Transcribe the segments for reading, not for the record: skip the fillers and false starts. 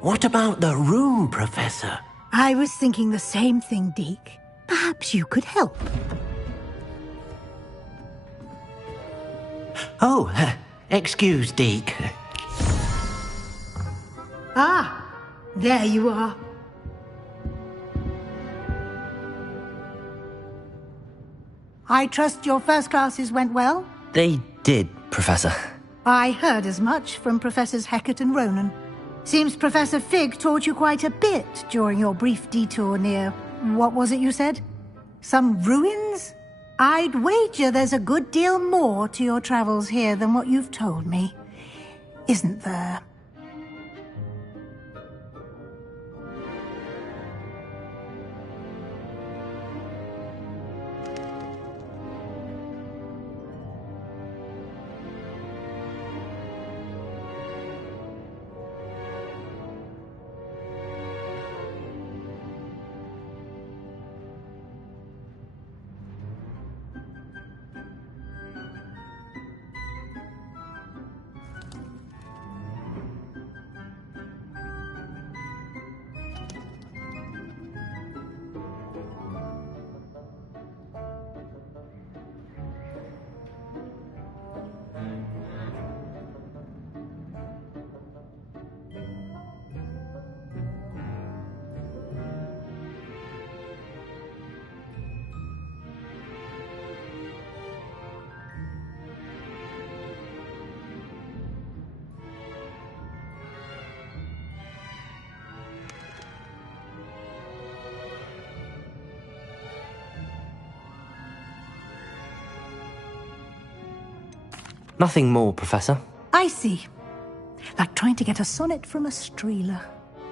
What about the room, Professor? I was thinking the same thing, Deke. Perhaps you could help. Oh, excuse, Deke. Ah, there you are. I trust your first classes went well? They did, Professor. I heard as much from Professors Hecat and Ronan. Seems Professor Fig taught you quite a bit during your brief detour near... what was it you said? Some ruins? I'd wager there's a good deal more to your travels here than what you've told me. Isn't there? Nothing more, Professor. I see. Like trying to get a sonnet from a streeler.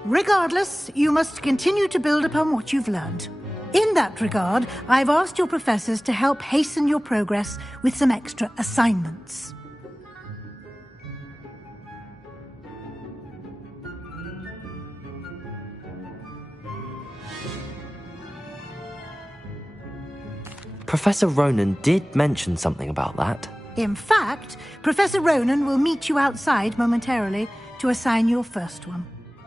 Regardless, you must continue to build upon what you've learned. In that regard, I've asked your professors to help hasten your progress with some extra assignments. Professor Ronan did mention something about that. In fact, Professor Ronan will meet you outside momentarily to assign your first one.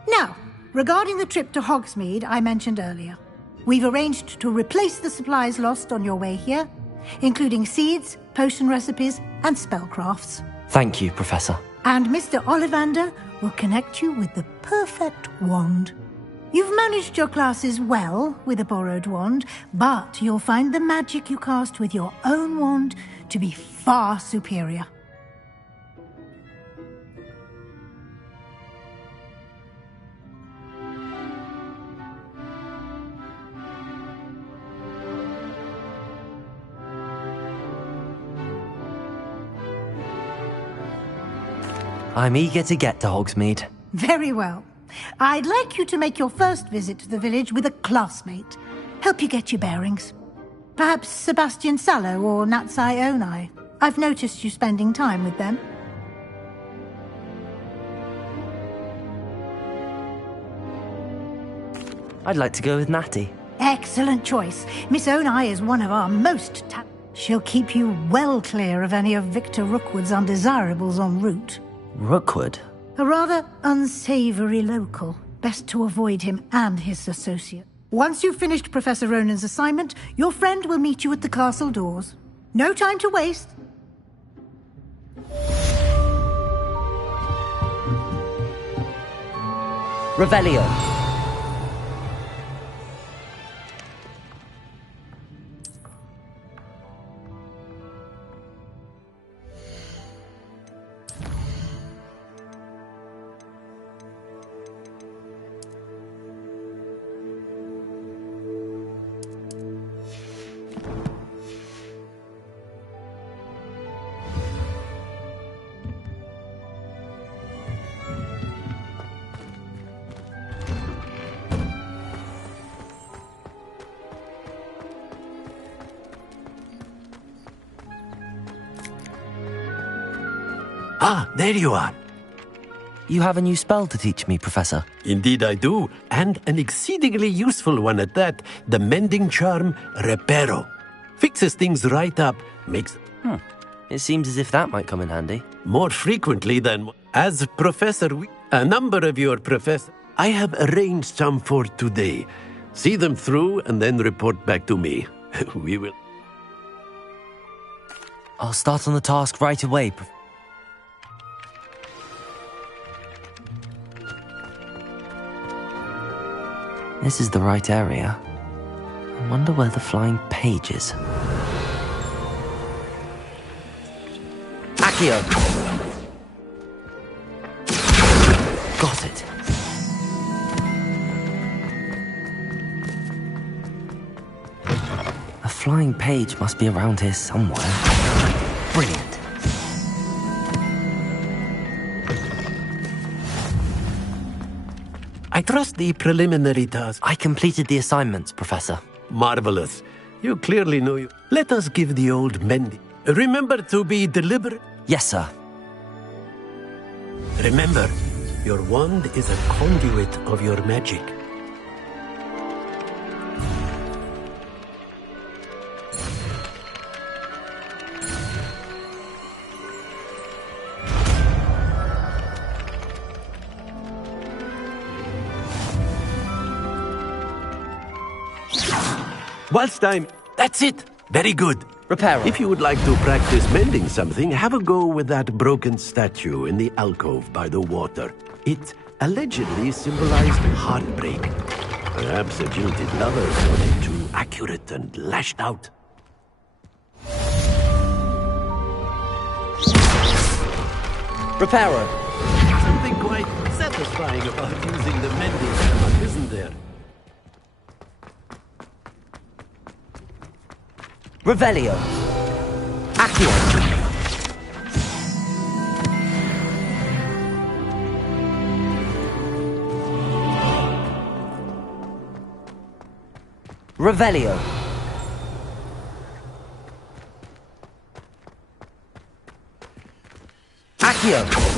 Now, regarding the trip to Hogsmeade I mentioned earlier, we've arranged to replace the supplies lost on your way here, including seeds, potion recipes, and spellcrafts. Thank you, Professor. And Mr. Ollivander will connect you with the perfect wand. You've managed your classes well with a borrowed wand, but you'll find the magic you cast with your own wand to be far superior. I'm eager to get to Hogsmeade. Very well. I'd like you to make your first visit to the village with a classmate. Help you get your bearings. Perhaps Sebastian Sallow or Natsai Onai. I've noticed you spending time with them. I'd like to go with Natty. Excellent choice. Miss Onai is one of our most She'll keep you well clear of any of Victor Rookwood's undesirables en route. Rookwood? A rather unsavory local. Best to avoid him and his associate. Once you've finished Professor Ronan's assignment, your friend will meet you at the castle doors. No time to waste. Revelio. Ah, there you are. You have a new spell to teach me, Professor. Indeed I do, and an exceedingly useful one at that. The mending charm, Reparo. Fixes things right up, makes... It seems as if that might come in handy. More frequently than... As Professor... A number of your professors... I have arranged some for today. See them through and then report back to me. We will... I'll start on the task right away. This is the right area. I wonder where the flying page is. Accio! Got it. A flying page must be around here somewhere. Brilliant. I trust the preliminary task. I completed the assignments, Professor. Marvelous. You clearly know you. Let us give the old mending. Remember to be deliberate. Yes, sir. Remember, your wand is a conduit of your magic. Whilst I'm... That's it! Very good. Repairer. If you would like to practice mending something, have a go with that broken statue in the alcove by the water. It allegedly symbolized heartbreak. Perhaps a jilted lover thought it too accurate and lashed out. Repairer. Something quite satisfying about using the mending hammer, isn't there? Revelio. Accio. Revelio. Accio.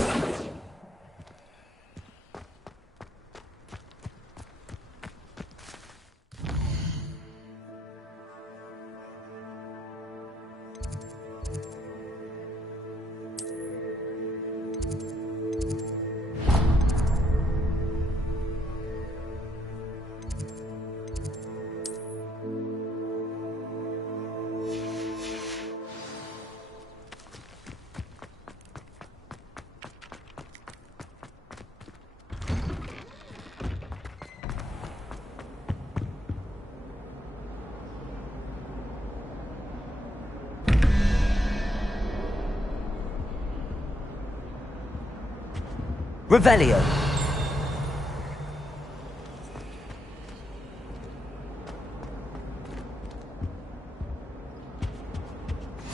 Revelio.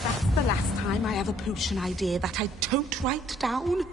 That's the last time I have a potion idea that I don't write down.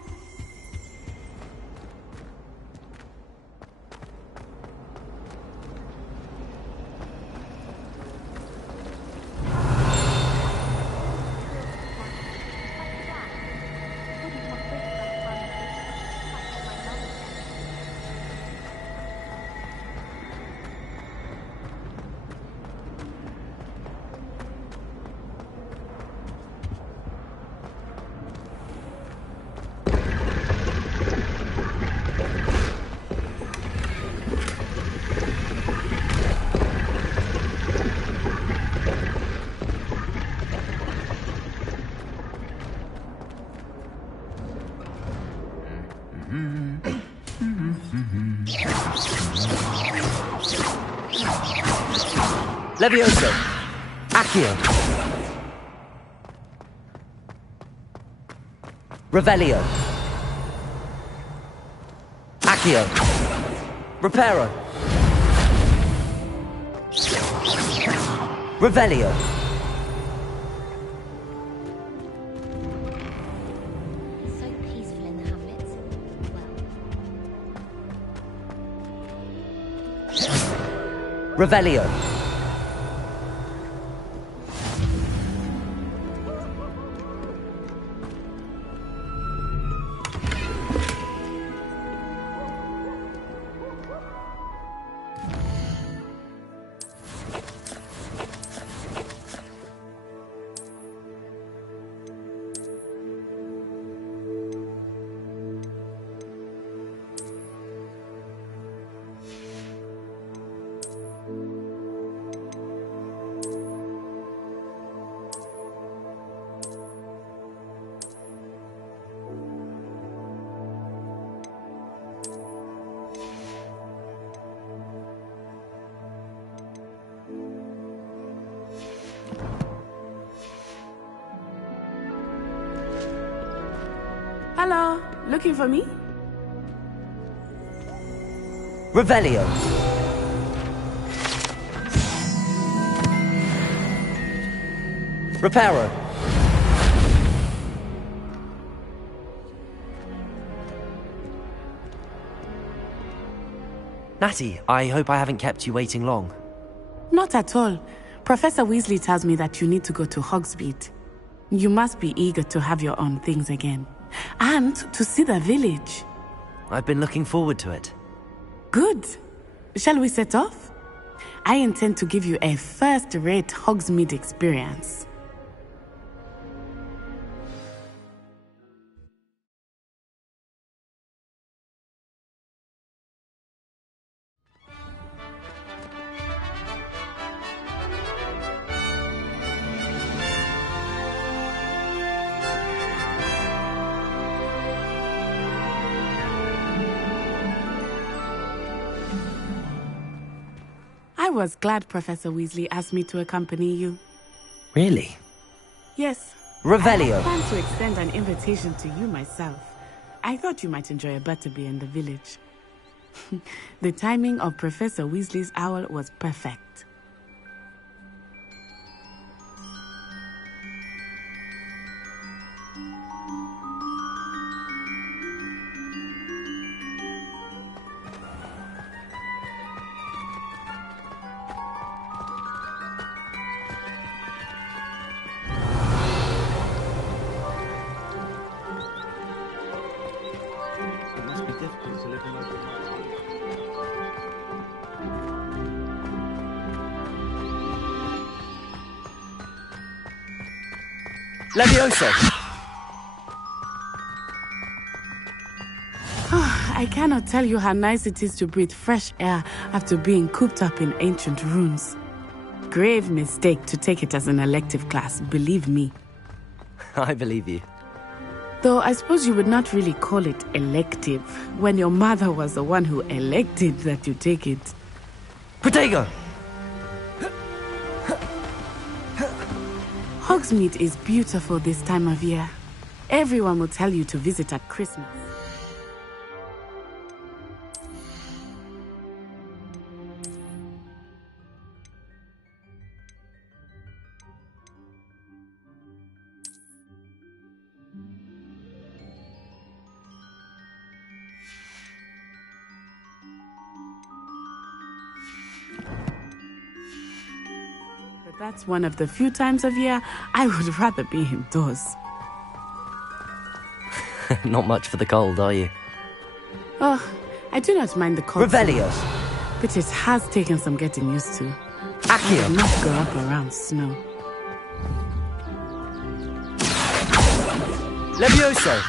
Levioso. Accio. Revelio. Accio. Reparo. Revelio. So peaceful in the hamlets. Well. Revelio. Hello, looking for me? Revelio. Reparo. Natty, I hope I haven't kept you waiting long. Not at all. Professor Weasley tells me that you need to go to Hogsmeade. You must be eager to have your own things again. And to see the village. I've been looking forward to it. Good. Shall we set off? I intend to give you a first-rate Hogsmeade experience. I was glad Professor Weasley asked me to accompany you. Really? Yes. Revelio. I plan to extend an invitation to you myself. I thought you might enjoy a butterbeer in the village. The timing of Professor Weasley's owl was perfect. Levioso! I cannot tell you how nice it is to breathe fresh air after being cooped up in ancient ruins. Grave mistake to take it as an elective class, believe me. I believe you. Though I suppose you would not really call it elective, when your mother was the one who elected that you take it. Protego! Hogsmeade is beautiful this time of year. Everyone will tell you to visit at Christmas. That's one of the few times of year I would rather be indoors. Not much for the cold, are you? Oh, I do not mind the cold. Revelio. But it has taken some getting used to. Accio. I did not grow up around snow. Levioso.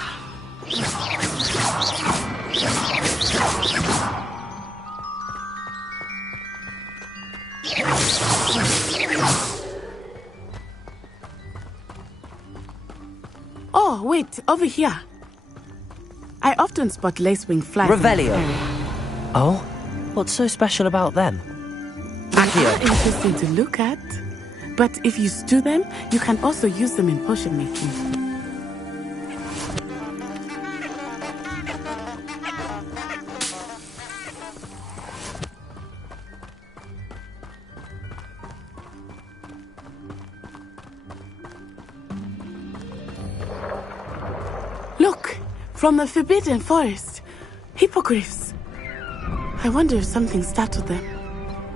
Oh, wait, over here. I often spot lacewing flies in this Revelio. area. Oh? What's so special about them? They are Accio. interesting to look at. But if you stew them, you can also use them in potion making. Look, from the Forbidden Forest. Hippogriffs. I wonder if something startled them.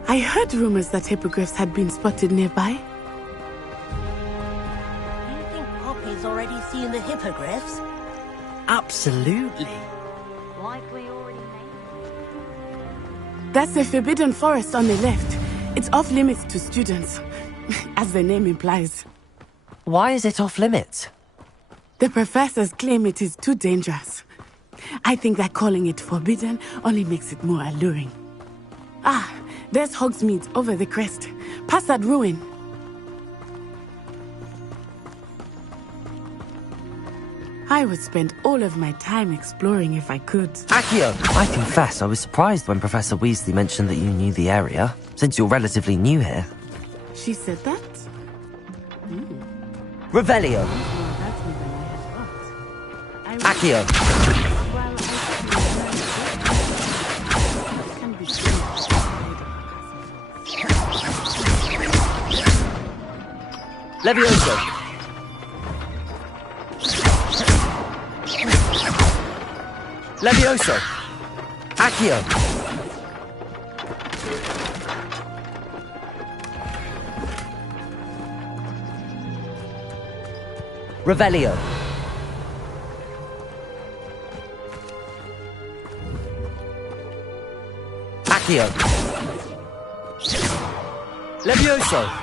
I heard rumors that hippogriffs had been spotted nearby. Do you think Poppy's already seen the hippogriffs? Absolutely. Like we already made. That's the Forbidden Forest on the left. It's off limits to students, as the name implies. Why is it off limits? The professors claim it is too dangerous. I think that calling it forbidden only makes it more alluring. Ah, there's Hogsmeade over the crest. Past that ruin. I would spend all of my time exploring if I could. Accio! I confess, I was surprised when Professor Weasley mentioned that you knew the area, since you're relatively new here. She said that? Revelio! Well, that's more than I had thought. I Accio. Well, I can be seen. Levioso. Levioso. Accio. Revelio. Accio. Levioso.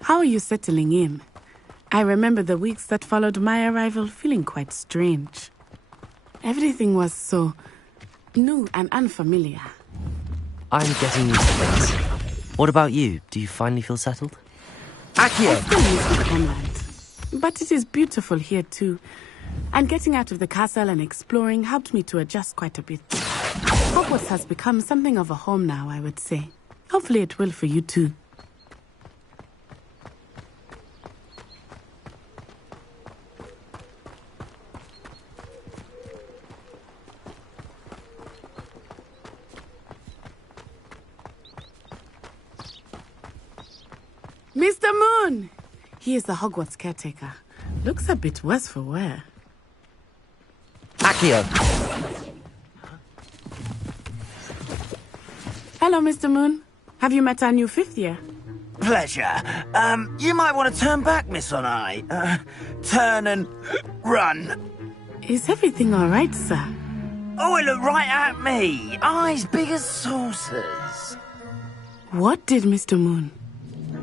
How are you settling in? I remember the weeks that followed my arrival feeling quite strange. Everything was so new and unfamiliar. I'm getting used to things. What about you? Do you finally feel settled? Accio! I still miss my homeland, but it is beautiful here too. And getting out of the castle and exploring helped me to adjust quite a bit. Hogwarts has become something of a home now, I would say. Hopefully it will for you too. Mr. Moon! He is the Hogwarts caretaker. Looks a bit worse for wear. Accio! Hello, Mr. Moon. Have you met our new fifth year? Pleasure. You might want to turn back, Miss Onai. Turn and run. Is everything all right, sir? Oh, it looked right at me. Eyes big as saucers. What did Mr. Moon?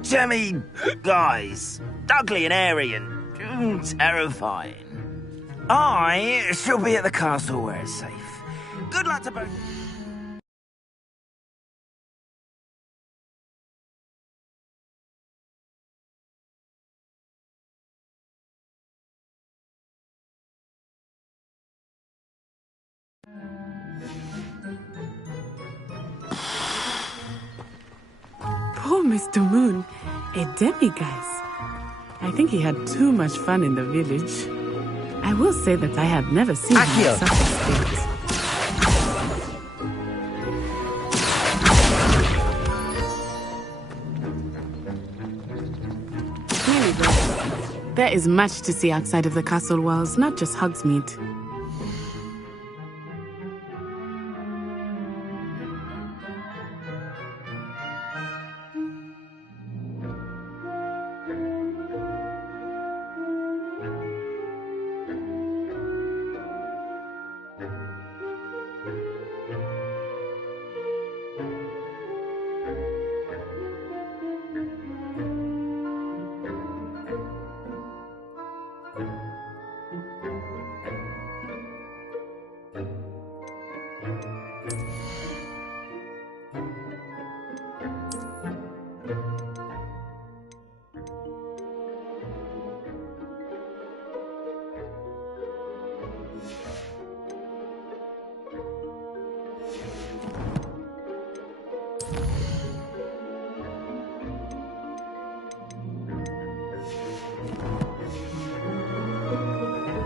Jemmy, guys. Ugly and airy and terrifying. I shall be at the castle where it's safe. Good luck to both. Poor Mr. Moon, a demiguise. I think he had too much fun in the village. I will say that I have never seen him in such a state. Really though, there is much to see outside of the castle walls, not just Hogsmeade.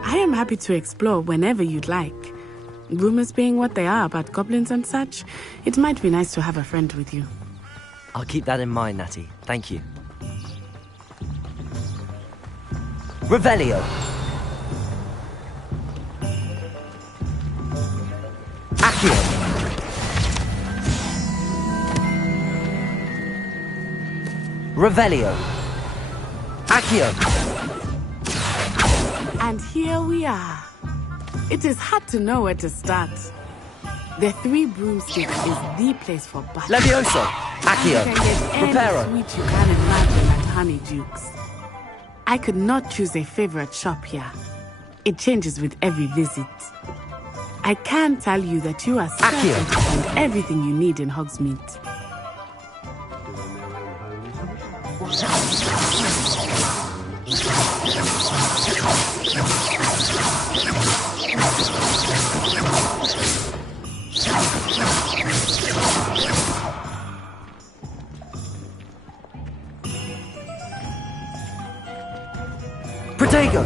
I am happy to explore whenever you'd like. Rumors being what they are about goblins and such, it might be nice to have a friend with you. I'll keep that in mind, Natty. Thank you. Revelio. Accio. Revelio. Accio. And here we are. It is hard to know where to start. The Three Broomsticks is the place for battle. Levioso. Accio. You can get any Preparo. sweet you can imagine at Honeydukes. I could not choose a favorite shop here. It changes with every visit. I can tell you that you are certain to find everything you need in Hogsmeade. Protego!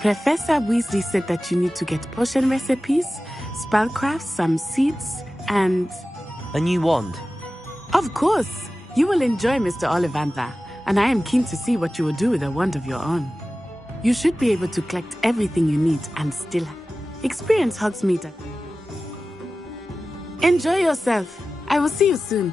Professor Weasley said that you need to get potion recipes, spellcraft, some seeds, and... A new wand. Of course! You will enjoy Mr. Ollivander, and I am keen to see what you will do with a wand of your own. You should be able to collect everything you need and still experience Hogsmeade. Enjoy yourself. I will see you soon.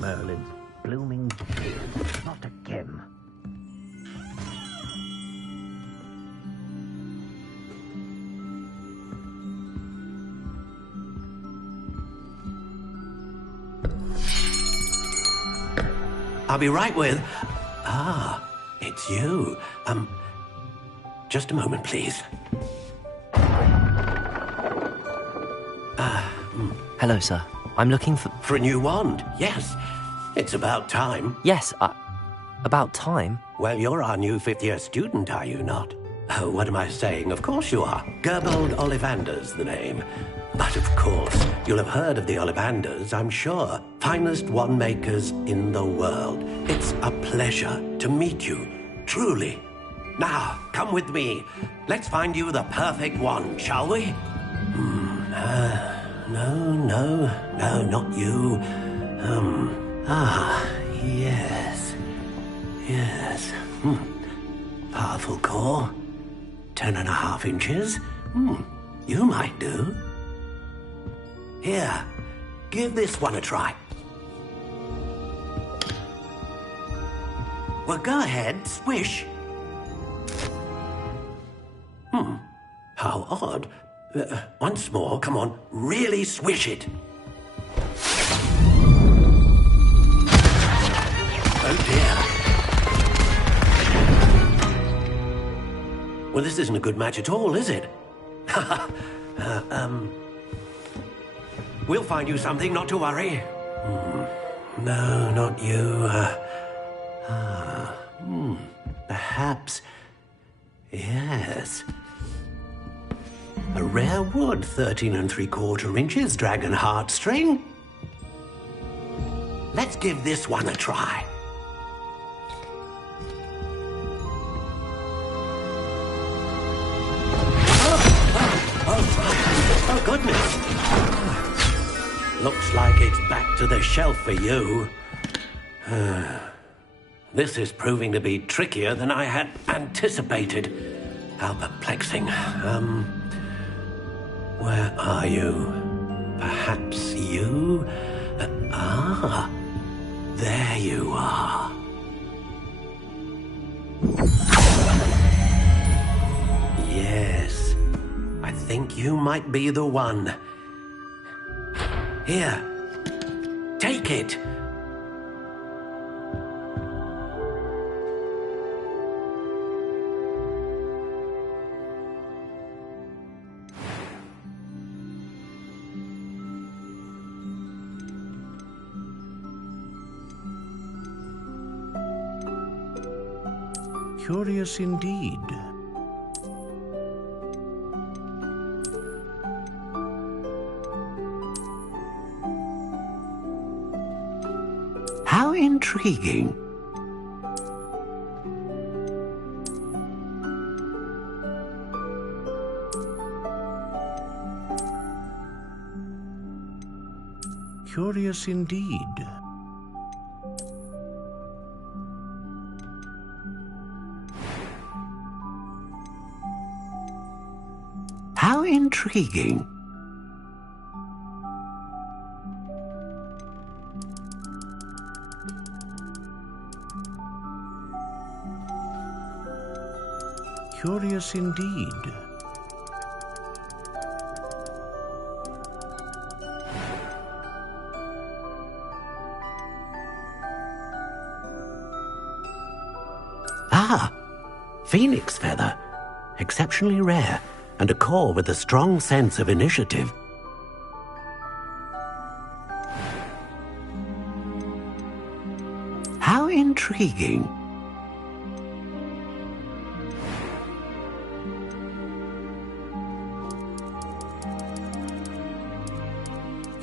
Merlin's blooming beard. Not again. I'll be right with... Ah, it's you. Just a moment, please. Hello, sir. I'm looking for... For a new wand, yes. It's about time. Yes, about time. Well, you're our new fifth-year student, are you not? Oh, what am I saying? Of course you are. Gerbold Ollivander's the name. But of course, you'll have heard of the Ollivanders, I'm sure. Finest wand makers in the world. It's a pleasure to meet you, truly. Now, come with me. Let's find you the perfect wand, shall we? No, not you. Yes. Powerful core. 10.5 inches. You might do. Here, give this one a try. Well, go ahead, swish. How odd. Once more, come on, really swish it. Oh dear. Well, this isn't a good match at all, is it? We'll find you something, not to worry. No, not you. Perhaps... Yes. A rare wood, 13 3/4 inches, dragon heartstring. Let's give this one a try. Oh, goodness. Looks like it's back to the shelf for you. This is proving to be trickier than I had anticipated. How perplexing. Where are you? Perhaps you? There you are. Yes, I think you might be the one. Here, take it. Curious indeed. How intriguing. Curious indeed. How intriguing. Curious indeed. Ah! Phoenix feather. Exceptionally rare, and a core with a strong sense of initiative. How intriguing.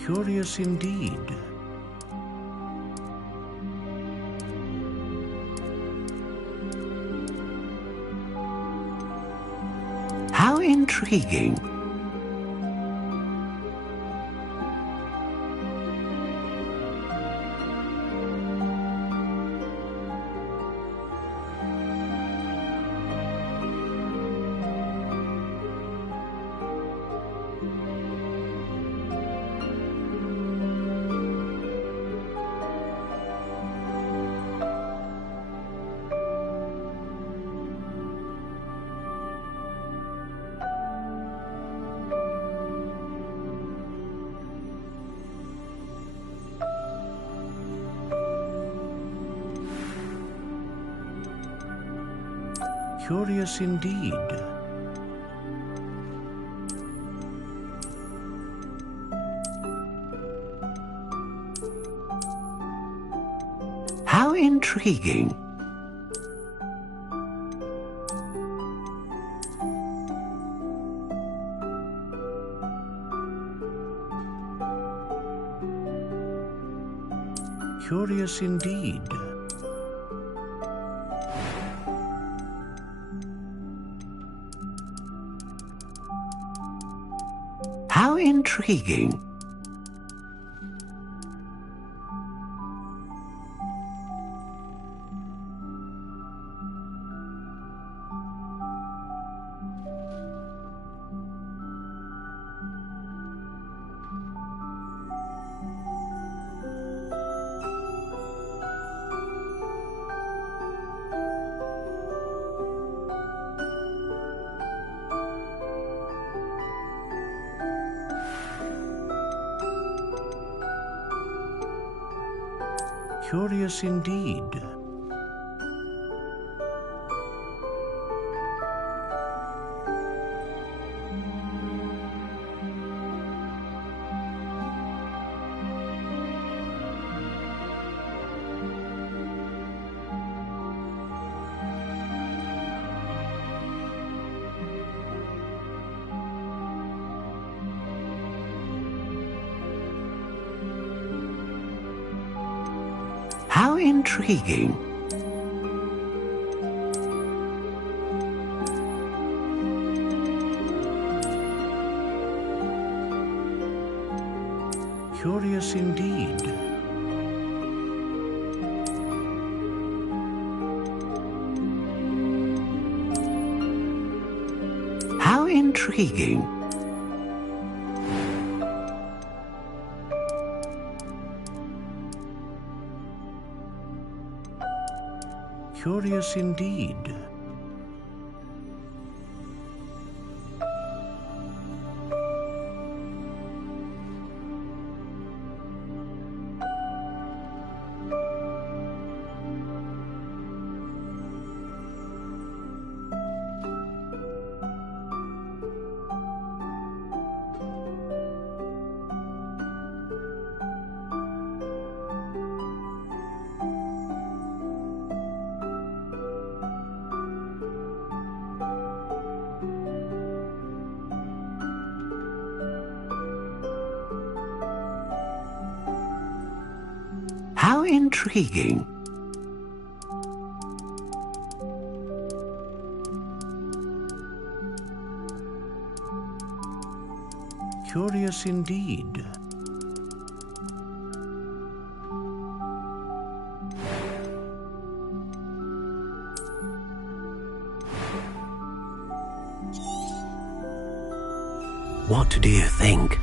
Curious indeed. How intriguing. Curious indeed. How intriguing. Curious indeed. How intriguing. Curious indeed. How intriguing. Curious indeed. How intriguing. Curious indeed. How intriguing. Curious indeed. What do you think?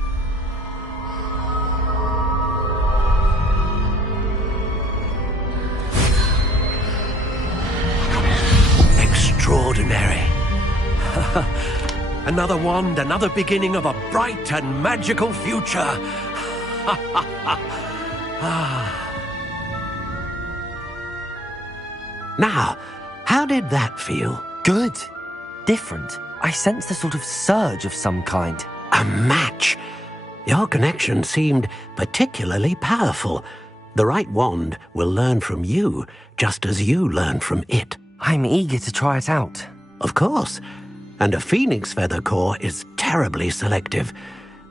Extraordinary. Another wand, another beginning of a bright and magical future. Now, how did that feel? Good. Different. I sensed a sort of surge of some kind. A match. Your connection seemed particularly powerful. The right wand will learn from you, just as you learn from it. I'm eager to try it out. Of course. And a phoenix feather core is terribly selective.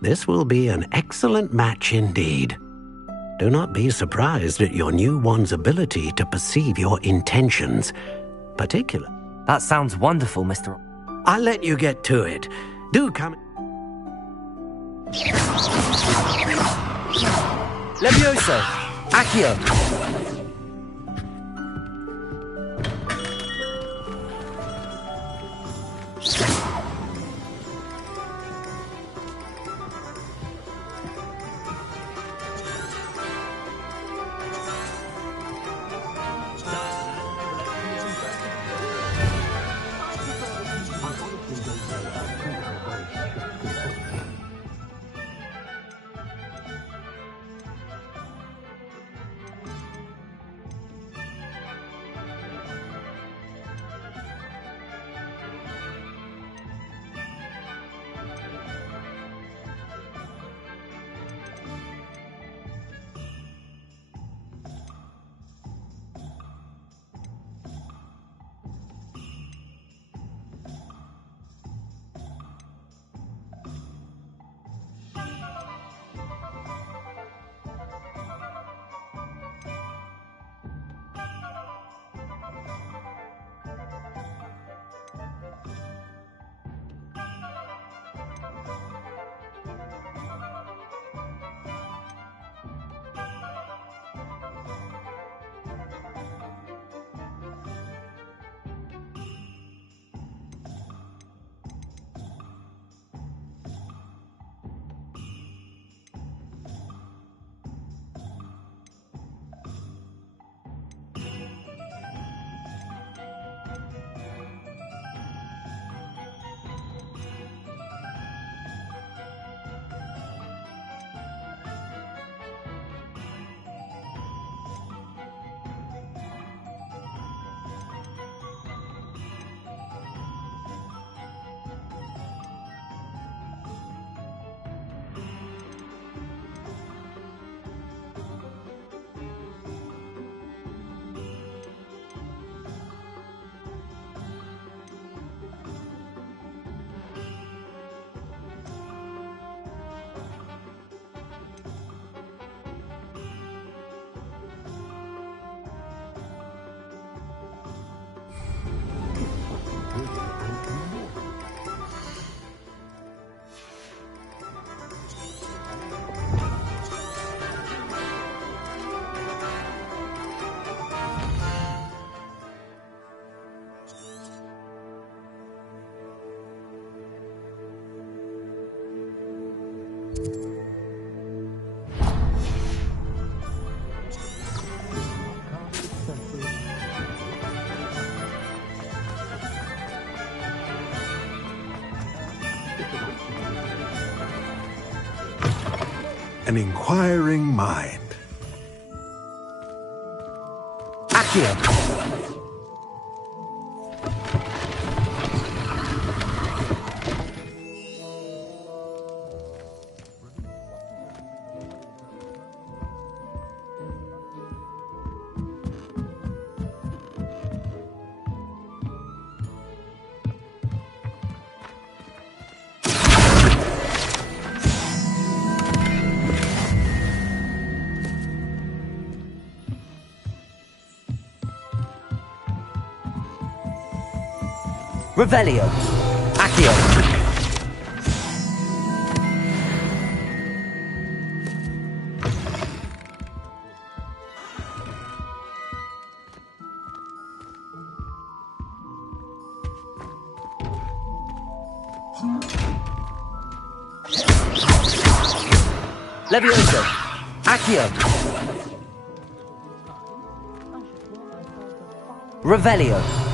This will be an excellent match indeed. Do not be surprised at your new wand's ability to perceive your intentions. Particular. That sounds wonderful, Mr. I'll let you get to it. Do come. Levioso! Accio! An inquiring mind. Accio! Revelio. Accio. Levioso! Accio! Revelio!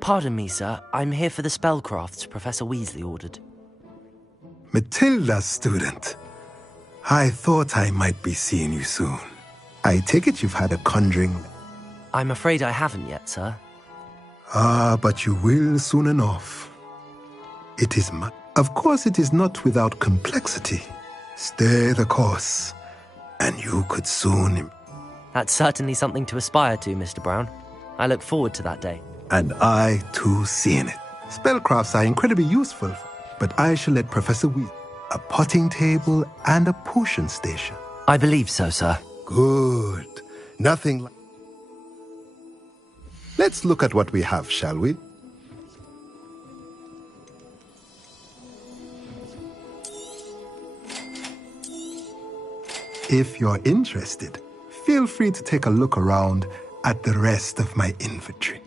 Pardon me, sir. I'm here for the spellcrafts Professor Weasley ordered. Matilda's student. I thought I might be seeing you soon. I take it you've had a conjuring. I'm afraid I haven't yet, sir. But you will soon enough. It is Of course, it is not without complexity. Stay the course, and you could soon... That's certainly something to aspire to, Mr. Brown. I look forward to that day. And I, too, seeing it. Spellcrafts are incredibly useful, but I shall let Professor Weasley... A potting table and a potion station. I believe so, sir. Good. Nothing like... Let's look at what we have, shall we? If you're interested, feel free to take a look around at the rest of my inventory.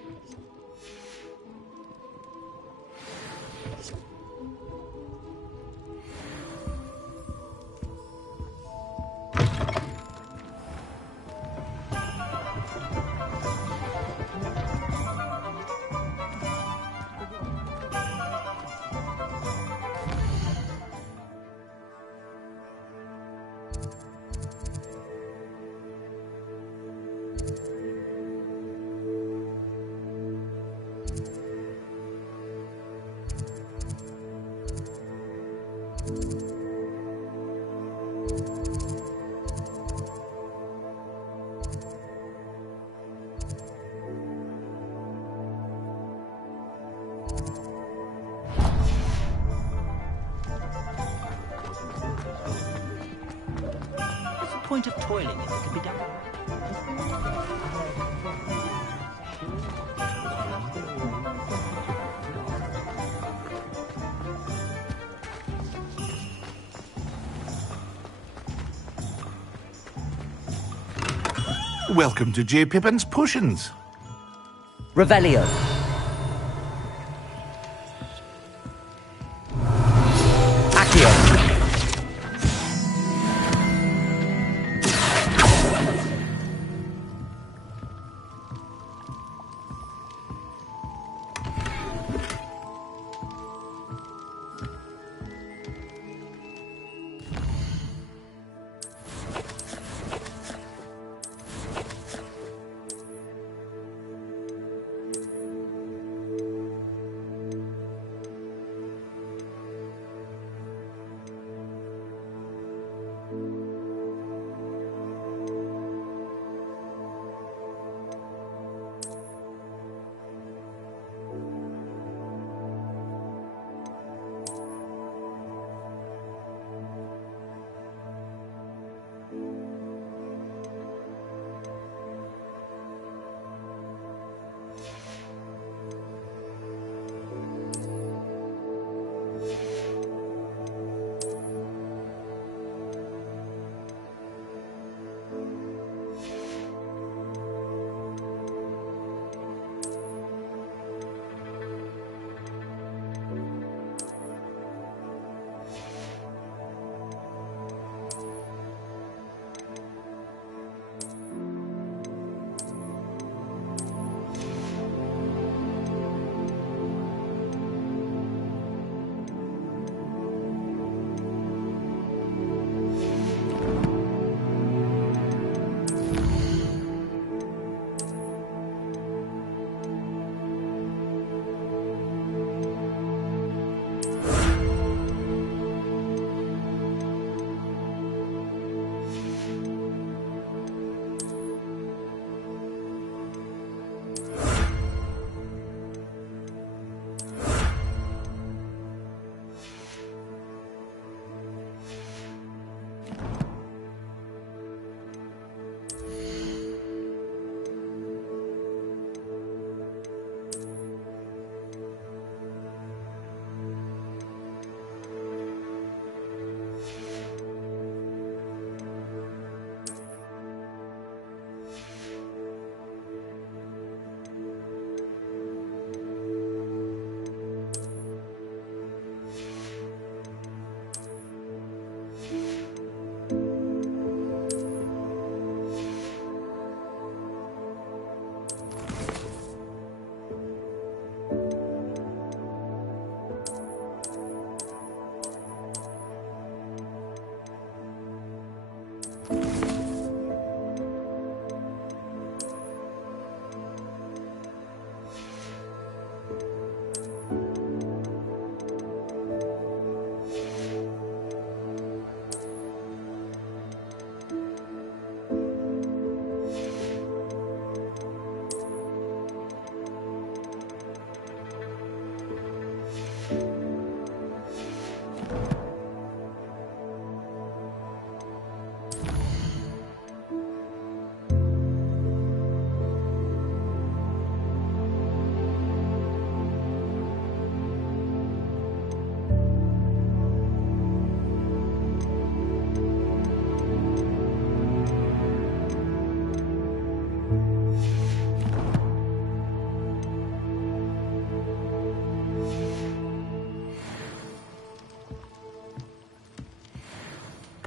Point of toiling if it can be done. Welcome to J. Pippin's Potions. Revelio. Accio.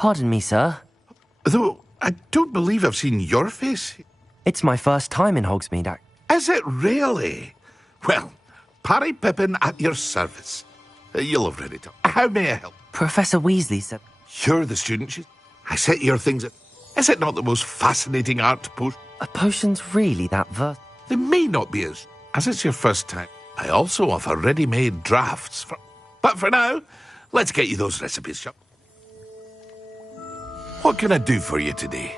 Pardon me, sir. Though I don't believe I've seen your face. It's my first time in Hogsmeade. Is it really? Well, Parry Pippin at your service. You'll have read it. How may I help? Professor Weasley said... You're the student. I set your things at... Is it not the most fascinating art potion? A potion's really that They may not be as it's your first time. I also offer ready-made drafts for... But for now, let's get you those recipes, shop. What can I do for you today?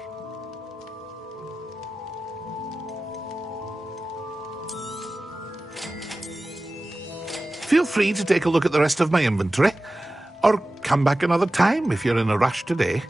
Feel free to take a look at the rest of my inventory, or come back another time if you're in a rush today.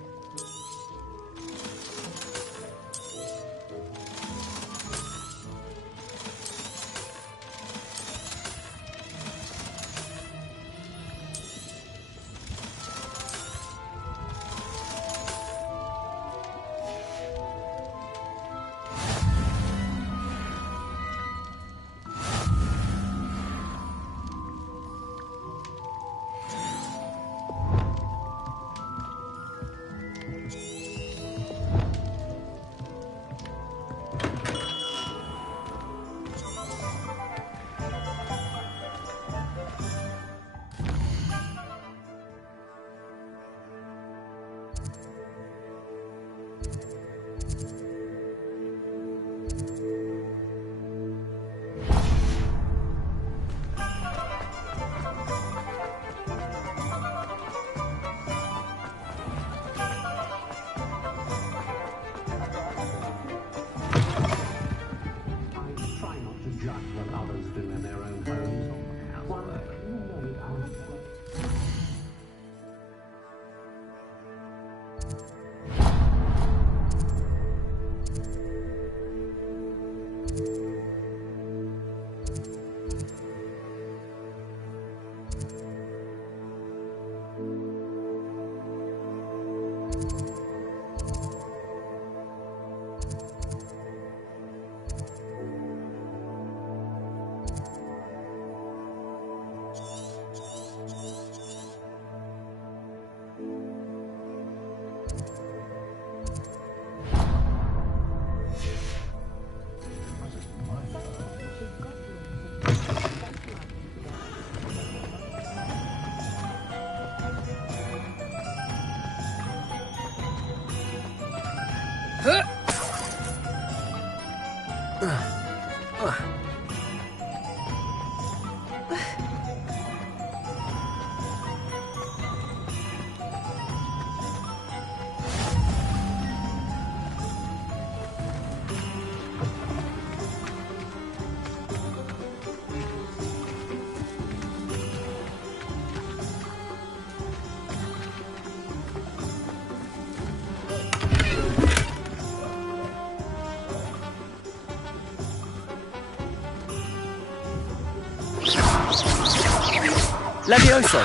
Levioso!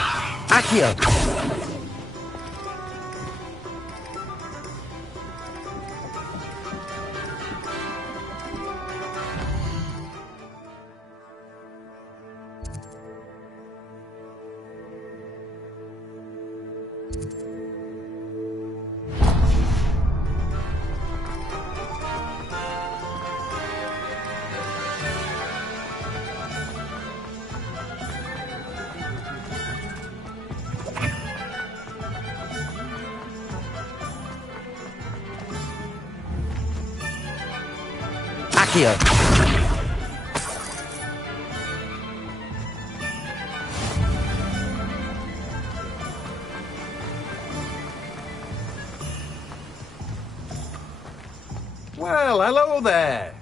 Accio! Accio! Well, hello there.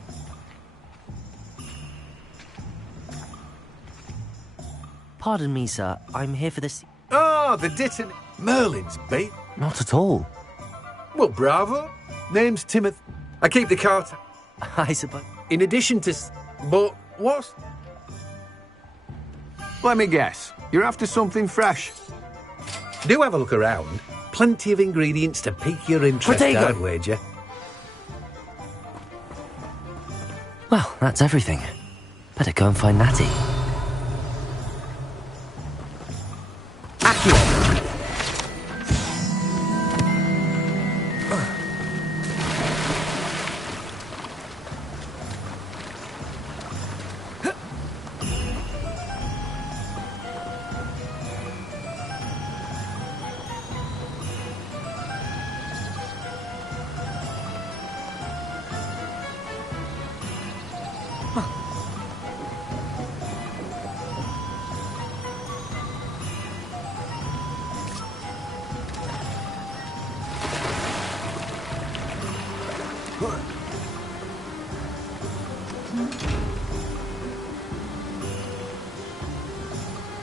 Pardon me, sir. I'm here for this... Ah, the Ditton... Merlin's bait. Not at all. Well, bravo. Name's Timothy. I keep the cart. I suppose... In addition to... But what? Let me guess. You're after something fresh. Do have a look around. Plenty of ingredients to pique your interest, Potato. I'd wager. Well, that's everything. Better go and find Natty. Accio!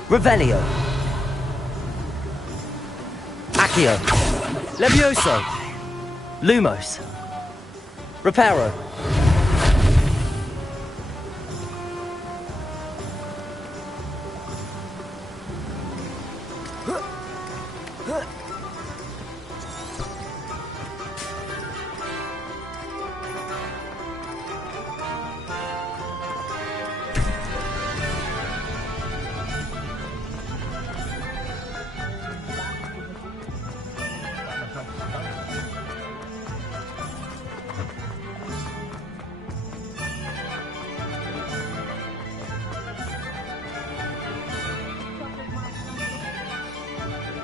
Revelio. Accio. Levioso. Lumos. Reparo.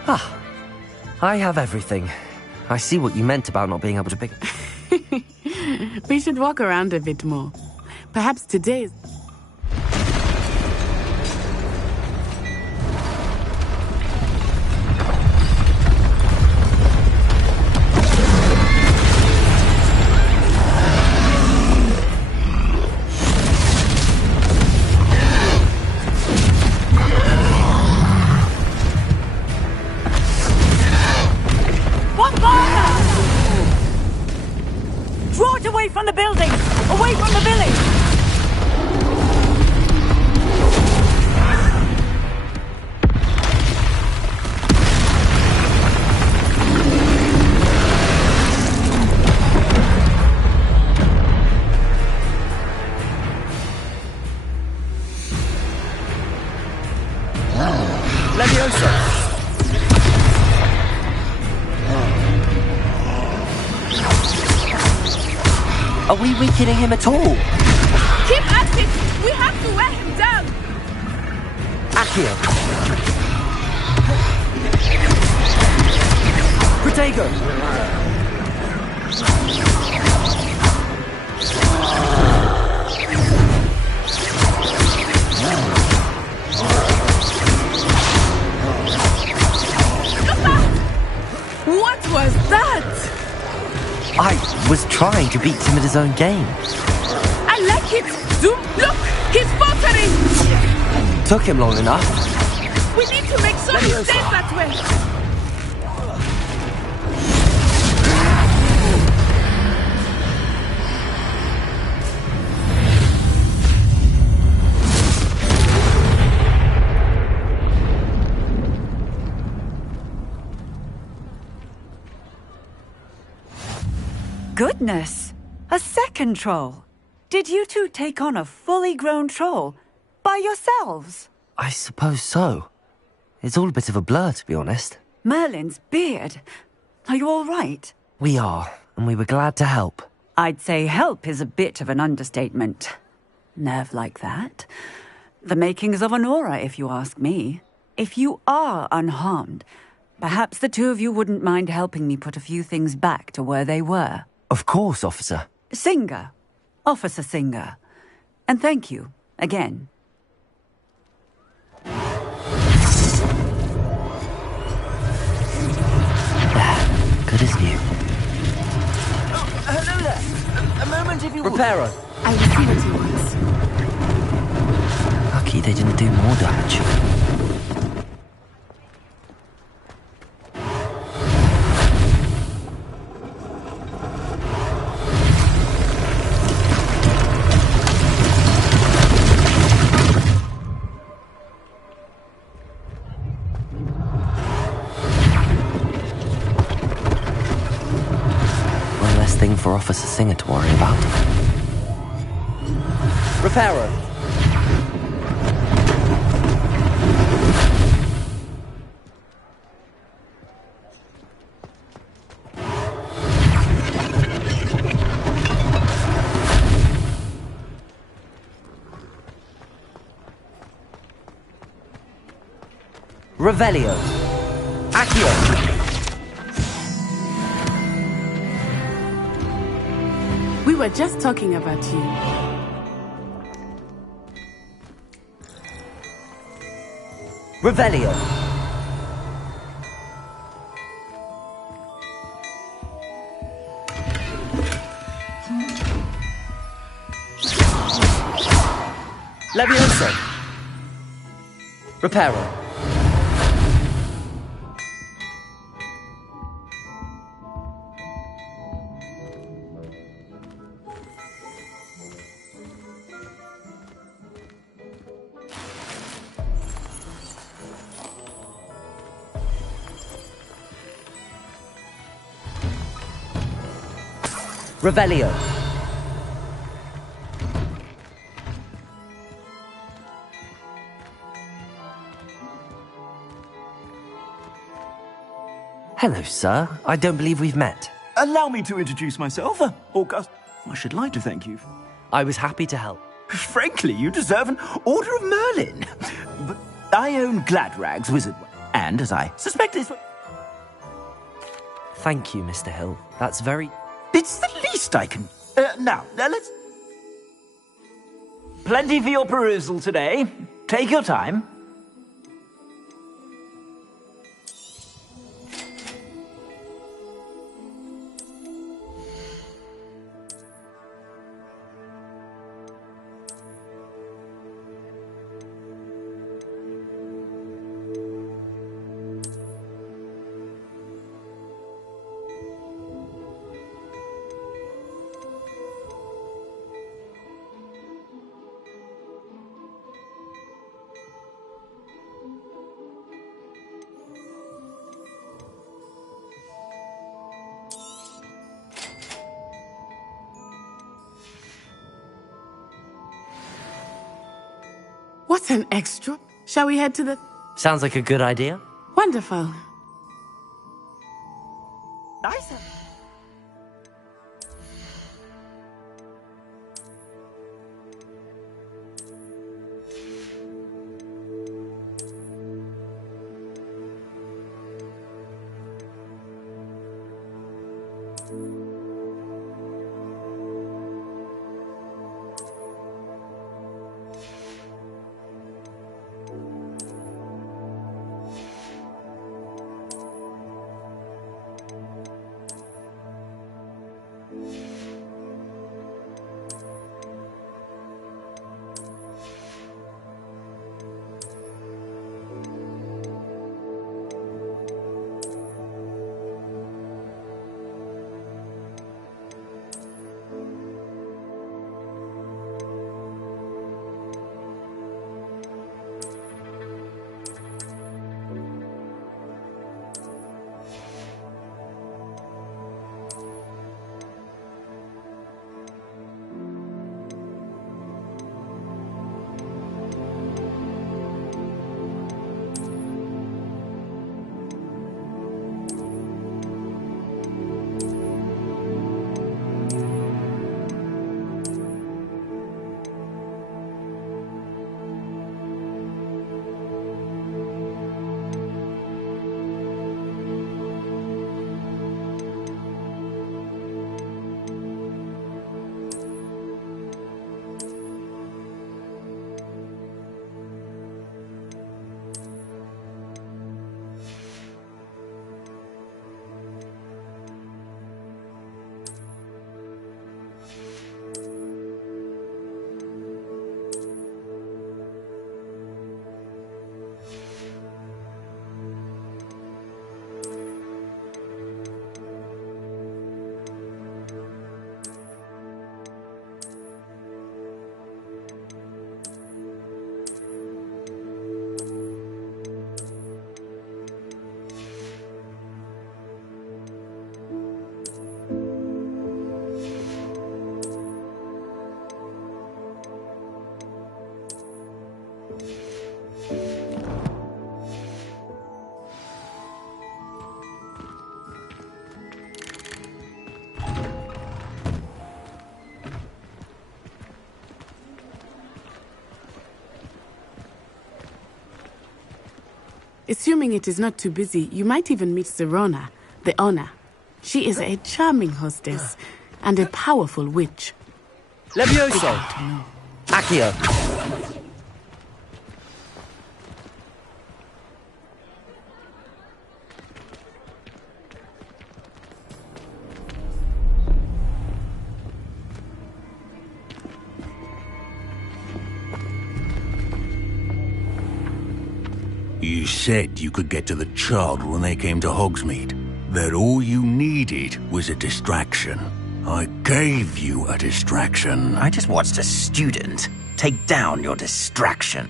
Ah, I have everything. I see what you meant about not being able to pick... We should walk around a bit more. Perhaps today is... Draw it away from the building! Away from the village! Levioso! Are we weakening him at all? Keep at it! We have to wear him down! Accio! Protego! What was that? I was trying to beat him at his own game. I like it! Zoom, look! He's faltering! Took him long enough. We need to make sure he stays that way! Goodness! A second troll! Did you two take on a fully grown troll? By yourselves? I suppose so. It's all a bit of a blur, to be honest. Merlin's beard. Are you all right? We are, and we were glad to help. I'd say help is a bit of an understatement. Nerve like that. The makings of an aura, if you ask me. If you are unharmed, perhaps the two of you wouldn't mind helping me put a few things back to where they were. Of course, officer. Singer. Officer Singer. And thank you, again. Good as new. Hello there. A moment if you would. Reparo. I will see what he wants. Lucky they didn't do more damage. Thing for Officer Singer to worry about. Reparo. Revelio. Accio. We were just talking about you. Revelio. Levioso! Reparo. Revelio. Hello, sir. I don't believe we've met. Allow me to introduce myself, August. I should like to thank you. I was happy to help. Frankly, you deserve an Order of Merlin. But I own Gladrag's Wizard, and as I suspect is... Thank you, Mr. Hill. That's very... It's the least I can... Now, let's... Plenty for your perusal today. Take your time. What an extra. Shall we head to the... Sounds like a good idea. Wonderful. Nice. Assuming it is not too busy, you might even meet Serona, the owner. She is a charming hostess and a powerful witch. Levioso! Accio! You said you could get to the child when they came to Hogsmeade. That all you needed was a distraction. I gave you a distraction. I just watched a student take down your distraction.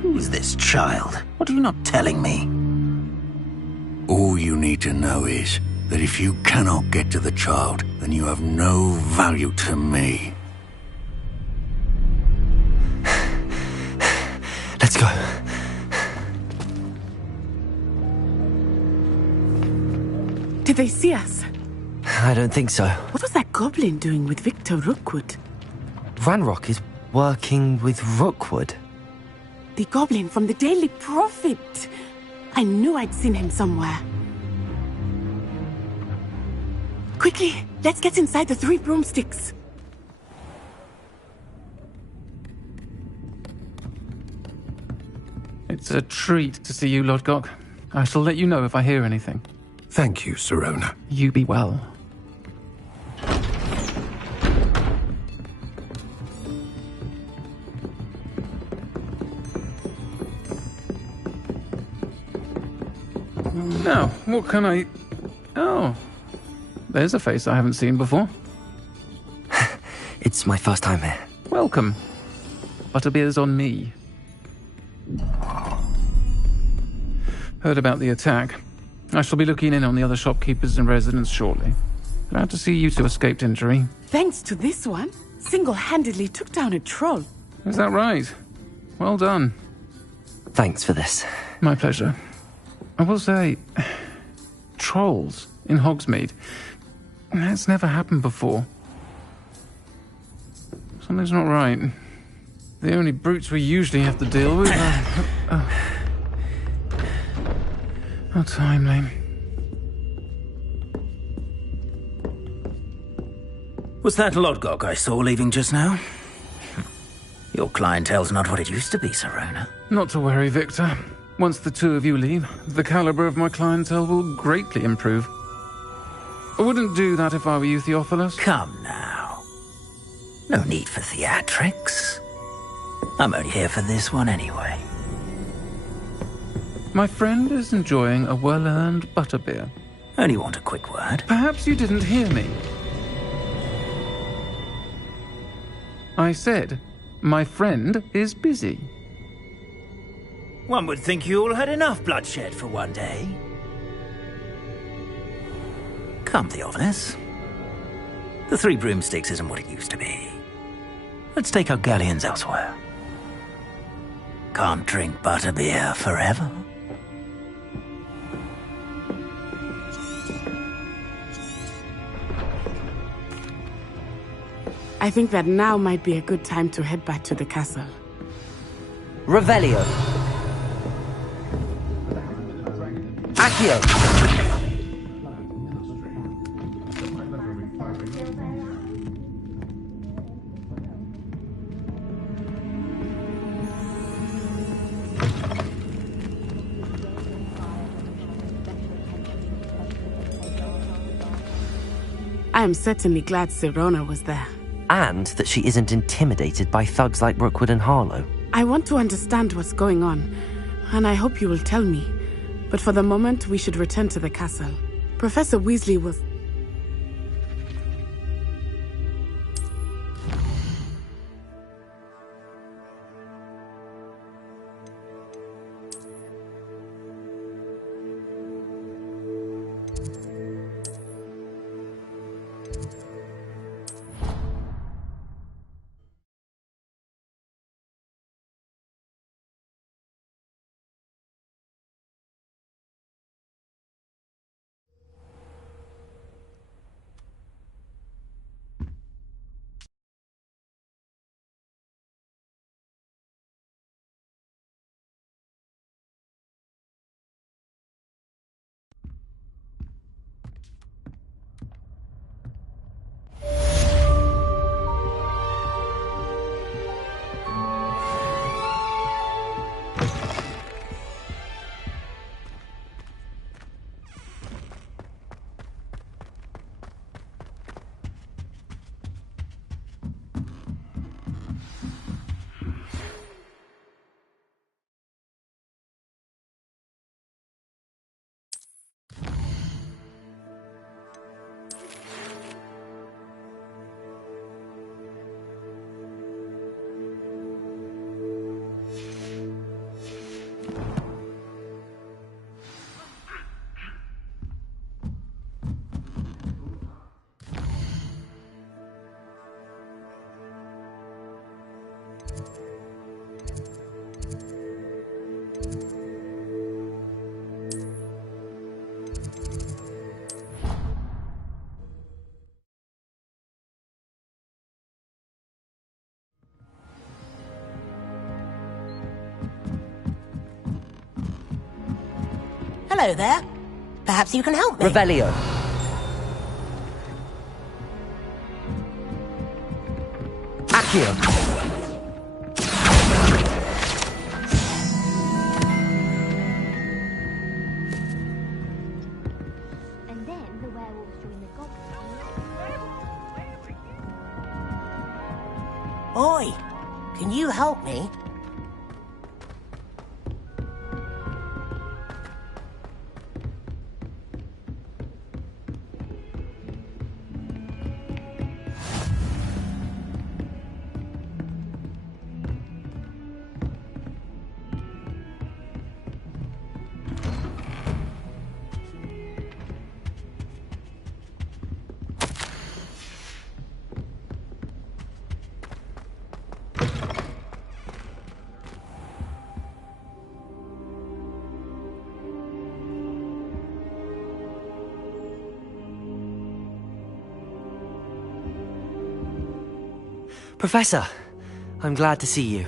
Who's this child? What are you not telling me? All you need to know is that if you cannot get to the child, then you have no value to me. Let's go. Did they see us? I don't think so. What was that goblin doing with Victor Rookwood? Ranrock is working with Rookwood. The goblin from the Daily Prophet. I knew I'd seen him somewhere. Quickly, let's get inside the 3 broomsticks. It's a treat to see you, Lodgok. I shall let you know if I hear anything. Thank you, Sirona. You be well. Now, what can I... Oh, there's a face I haven't seen before. It's my first time here. Welcome. Butterbeer's on me. Heard about the attack. I shall be looking in on the other shopkeepers and residents shortly. Glad to see you two escaped injury. Thanks to this one, single-handedly took down a troll. Is that right? Well done. Thanks for this. My pleasure. I will say, trolls in Hogsmeade. That's never happened before. Something's not right. The only brutes we usually have to deal with are... How timely. Was that Lodgok I saw leaving just now? Your clientele's not what it used to be, Sirona. Not to worry, Victor. Once the two of you leave, the caliber of my clientele will greatly improve. I wouldn't do that if I were you, Theophilus. Come now. No need for theatrics. I'm only here for this one anyway. My friend is enjoying a well-earned butterbeer. Only want a quick word. Perhaps you didn't hear me. I said, my friend is busy. One would think you all had enough bloodshed for one day. Come, Theophilus. The 3 broomsticks isn't what it used to be. Let's take our galleons elsewhere. Can't drink butterbeer forever. I think that now might be a good time to head back to the castle. Revelio. Accio. I am certainly glad Sirona was there. And that she isn't intimidated by thugs like Rookwood and Harlow. I want to understand what's going on, and I hope you will tell me. But for the moment, we should return to the castle. Professor Weasley was... Hello there. Perhaps you can help me. Revelio. Accio. Oi, can you help me? Professor, I'm glad to see you.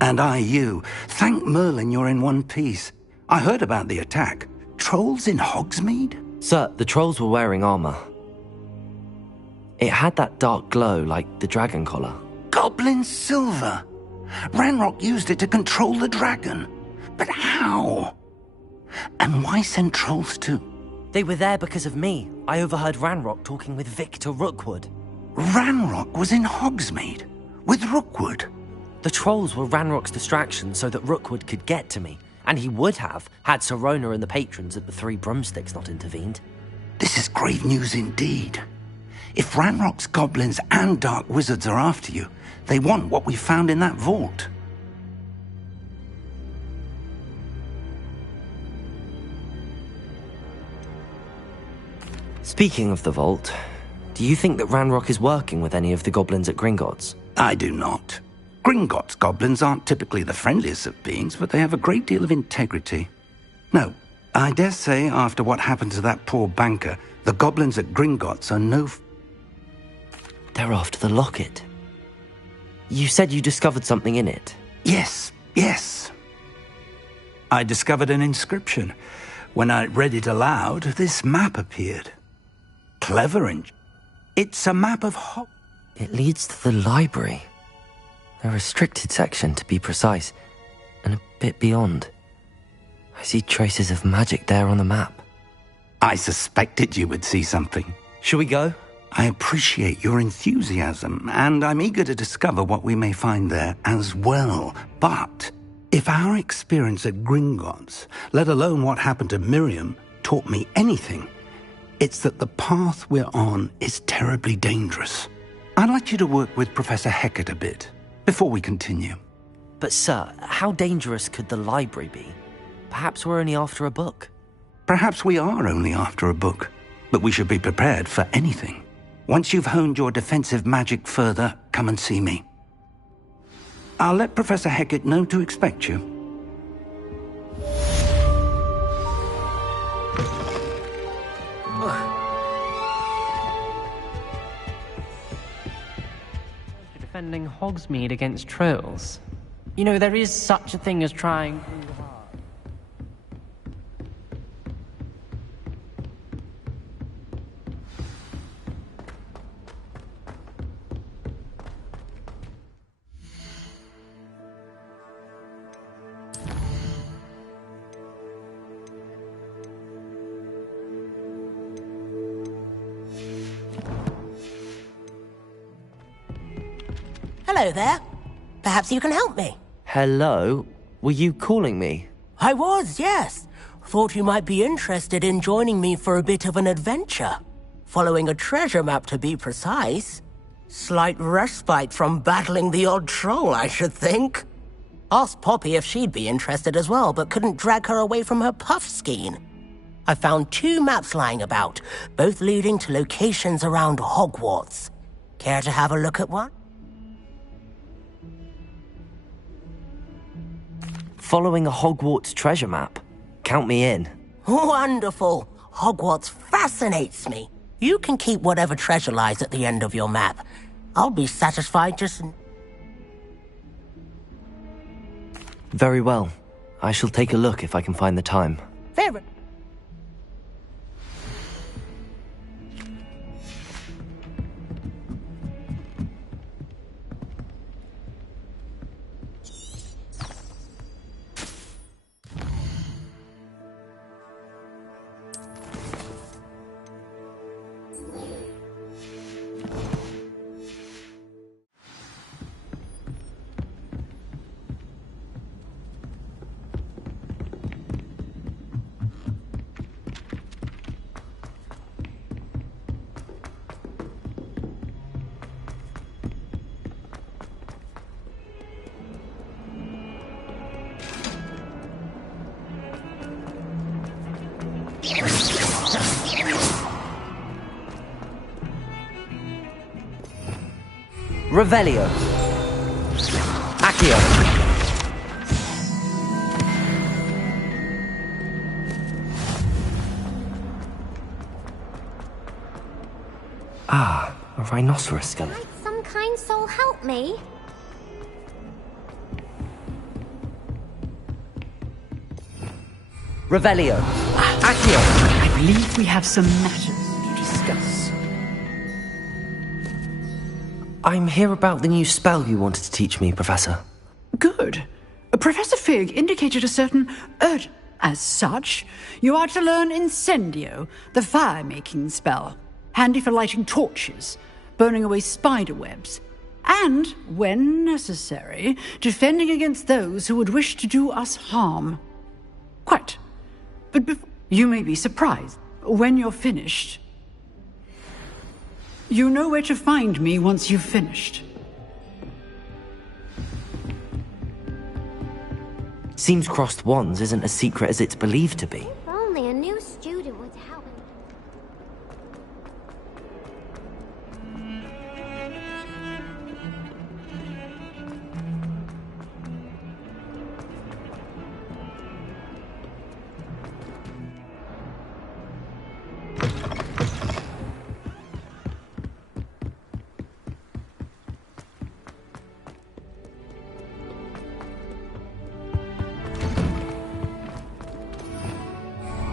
And I you. Thank Merlin you're in one piece. I heard about the attack. Trolls in Hogsmeade? Sir, the trolls were wearing armor. It had that dark glow like the dragon collar. Goblin silver! Ranrock used it to control the dragon. But how? And why send trolls too? They were there because of me. I overheard Ranrock talking with Victor Rookwood. Ranrock was in Hogsmeade? With Rookwood? The trolls were Ranrock's distraction so that Rookwood could get to me. And he would have, had Sirona and the patrons at the Three Broomsticks not intervened. This is grave news indeed. If Ranrock's goblins and dark wizards are after you, they want what we found in that vault. Speaking of the vault, do you think that Ranrock is working with any of the goblins at Gringotts? I do not. Gringotts goblins aren't typically the friendliest of beings, but they have a great deal of integrity. No, I dare say after what happened to that poor banker, the goblins at Gringotts are no... They're after the locket. You said you discovered something in it. Yes. I discovered an inscription. When I read it aloud, this map appeared. Clever and... It's a map of It leads to the library. A restricted section, to be precise, and a bit beyond. I see traces of magic there on the map. I suspected you would see something. Shall we go? I appreciate your enthusiasm, and I'm eager to discover what we may find there as well. But if our experience at Gringotts, let alone what happened to Miriam, taught me anything, it's that the path we're on is terribly dangerous. I'd like you to work with Professor Hecat a bit before we continue. But sir, how dangerous could the library be? Perhaps we're only after a book. Perhaps we are only after a book, but we should be prepared for anything. Once you've honed your defensive magic further, come and see me. I'll let Professor Hecat know to expect you. Defending Hogsmeade against trolls. You know, there is such a thing as trying too hard. Hello there. Perhaps you can help me. Hello? Were you calling me? I was, yes. Thought you might be interested in joining me for a bit of an adventure. Following a treasure map, to be precise. Slight respite from battling the odd troll, I should think. Asked Poppy if she'd be interested as well, but couldn't drag her away from her puff skein. I found 2 maps lying about, both leading to locations around Hogwarts. Care to have a look at one? Following a Hogwarts treasure map? Count me in. Wonderful. Hogwarts fascinates me. You can keep whatever treasure lies at the end of your map. I'll be satisfied just... Very well. I shall take a look if I can find the time. Very... Revelio. Accio. Ah, a rhinoceros skeleton. Might some kind soul help me? Revelio. Accio. I believe we have some matters to discuss. I'm here about the new spell you wanted to teach me, Professor. Good. Professor Fig indicated a certain urge. As such, you are to learn Incendio, the fire-making spell, handy for lighting torches, burning away spider webs, and, when necessary, defending against those who would wish to do us harm. Quite. But you may be surprised. When you're finished, you know where to find me once you've finished. Seems crossed wands isn't as secret as it's believed to be. If only a new student would help.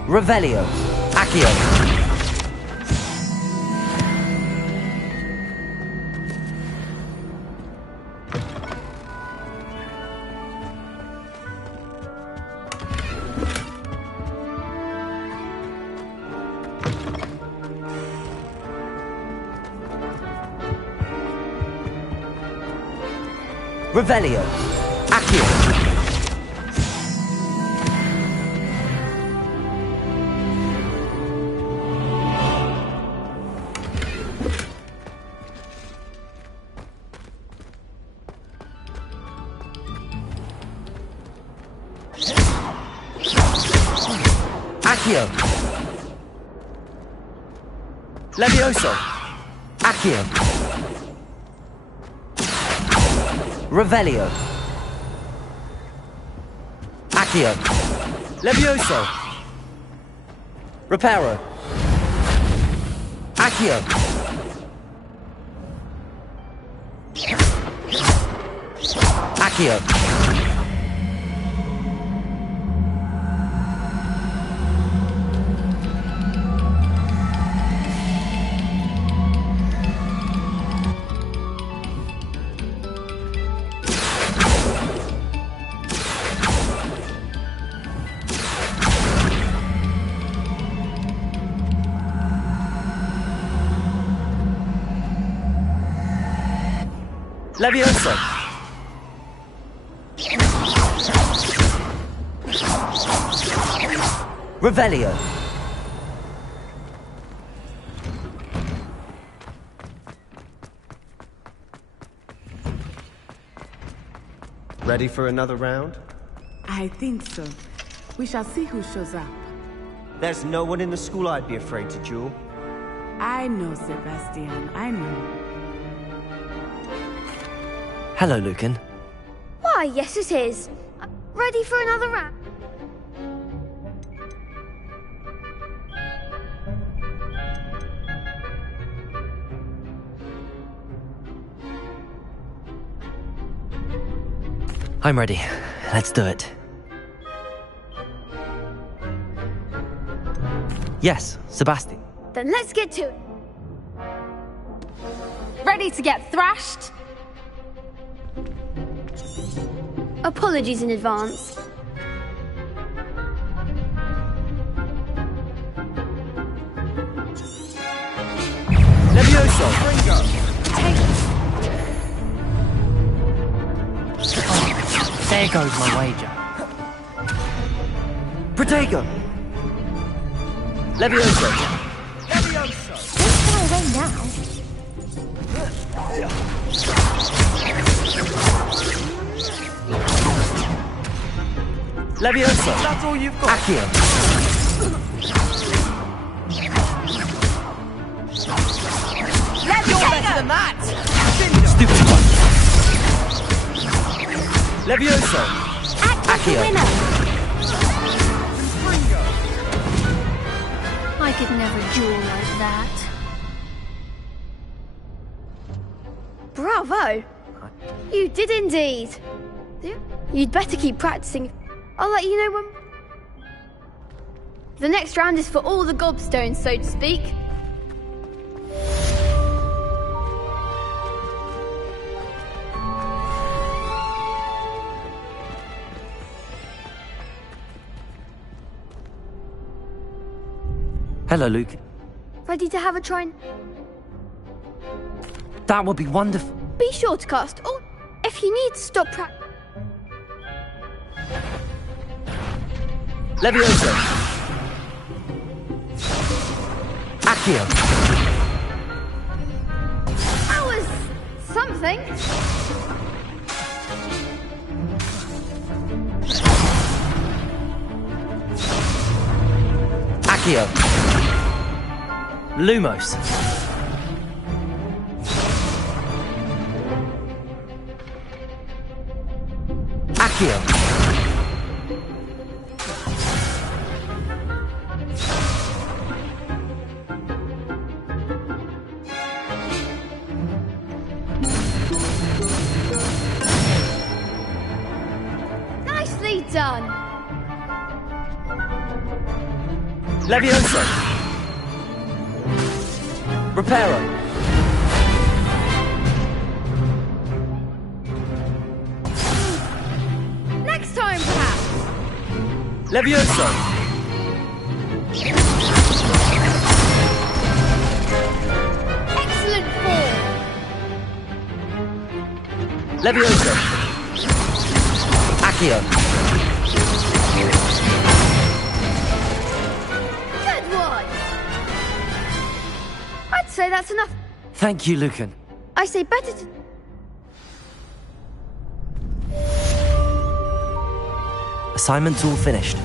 Revelio. Accio. Revelio. Accio. Accio. Levioso. Accio. Revelio. Accio. Levioso. Reparo. Accio. Accio. Levioso. Revelio. Ready for another round? I think so. We shall see who shows up. There's no one in the school I'd be afraid to duel. I know, Sebastian. I know. Hello, Lucan. Why, yes it is. Ready for another round? I'm ready. Let's do it. Yes, Sebastian. Then let's get to it. Ready to get thrashed? Apologies in advance. Levioso! Ringo! Take it! Oh, there goes my wager. Protego! Levioso! Levioso! Don't far away now. Levioso! That's all you've got. Accio! than that! Stupid one. Levioso! Act like a Accio. winner! I could never duel like that. Bravo! You did indeed. You'd better keep practicing. I'll let you know when... The next round is for all the gobstones, so to speak. Hello, Luke. Ready to have a try? That would be wonderful. Be sure to cast all... If you need to stop practicing... Levioso! Accio. That was... something. Accio. Lumos. Accio. Nicely done. Levioso! Reparo! Next time, perhaps. Levioso! Excellent form. Levioso! Accio. Good one. I'd say that's enough. Thank you, Lucan. I say better to... Assignment's all finished.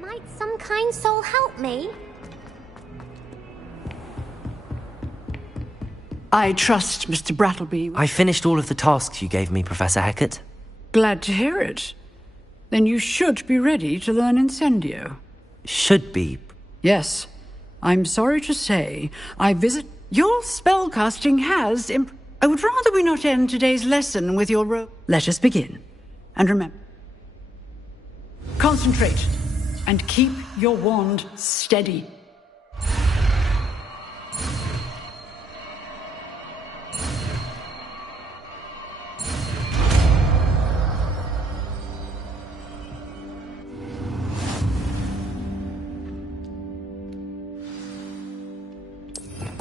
Might some kind soul help me? I trust Mr. Brattleby. I finished all of the tasks you gave me, Professor Hecat. Glad to hear it. Then you should be ready to learn Incendio. Should be. Yes. I'm sorry to say, your spellcasting has I would rather we not end today's lesson with your Let us begin. And remember, concentrate and keep your wand steady.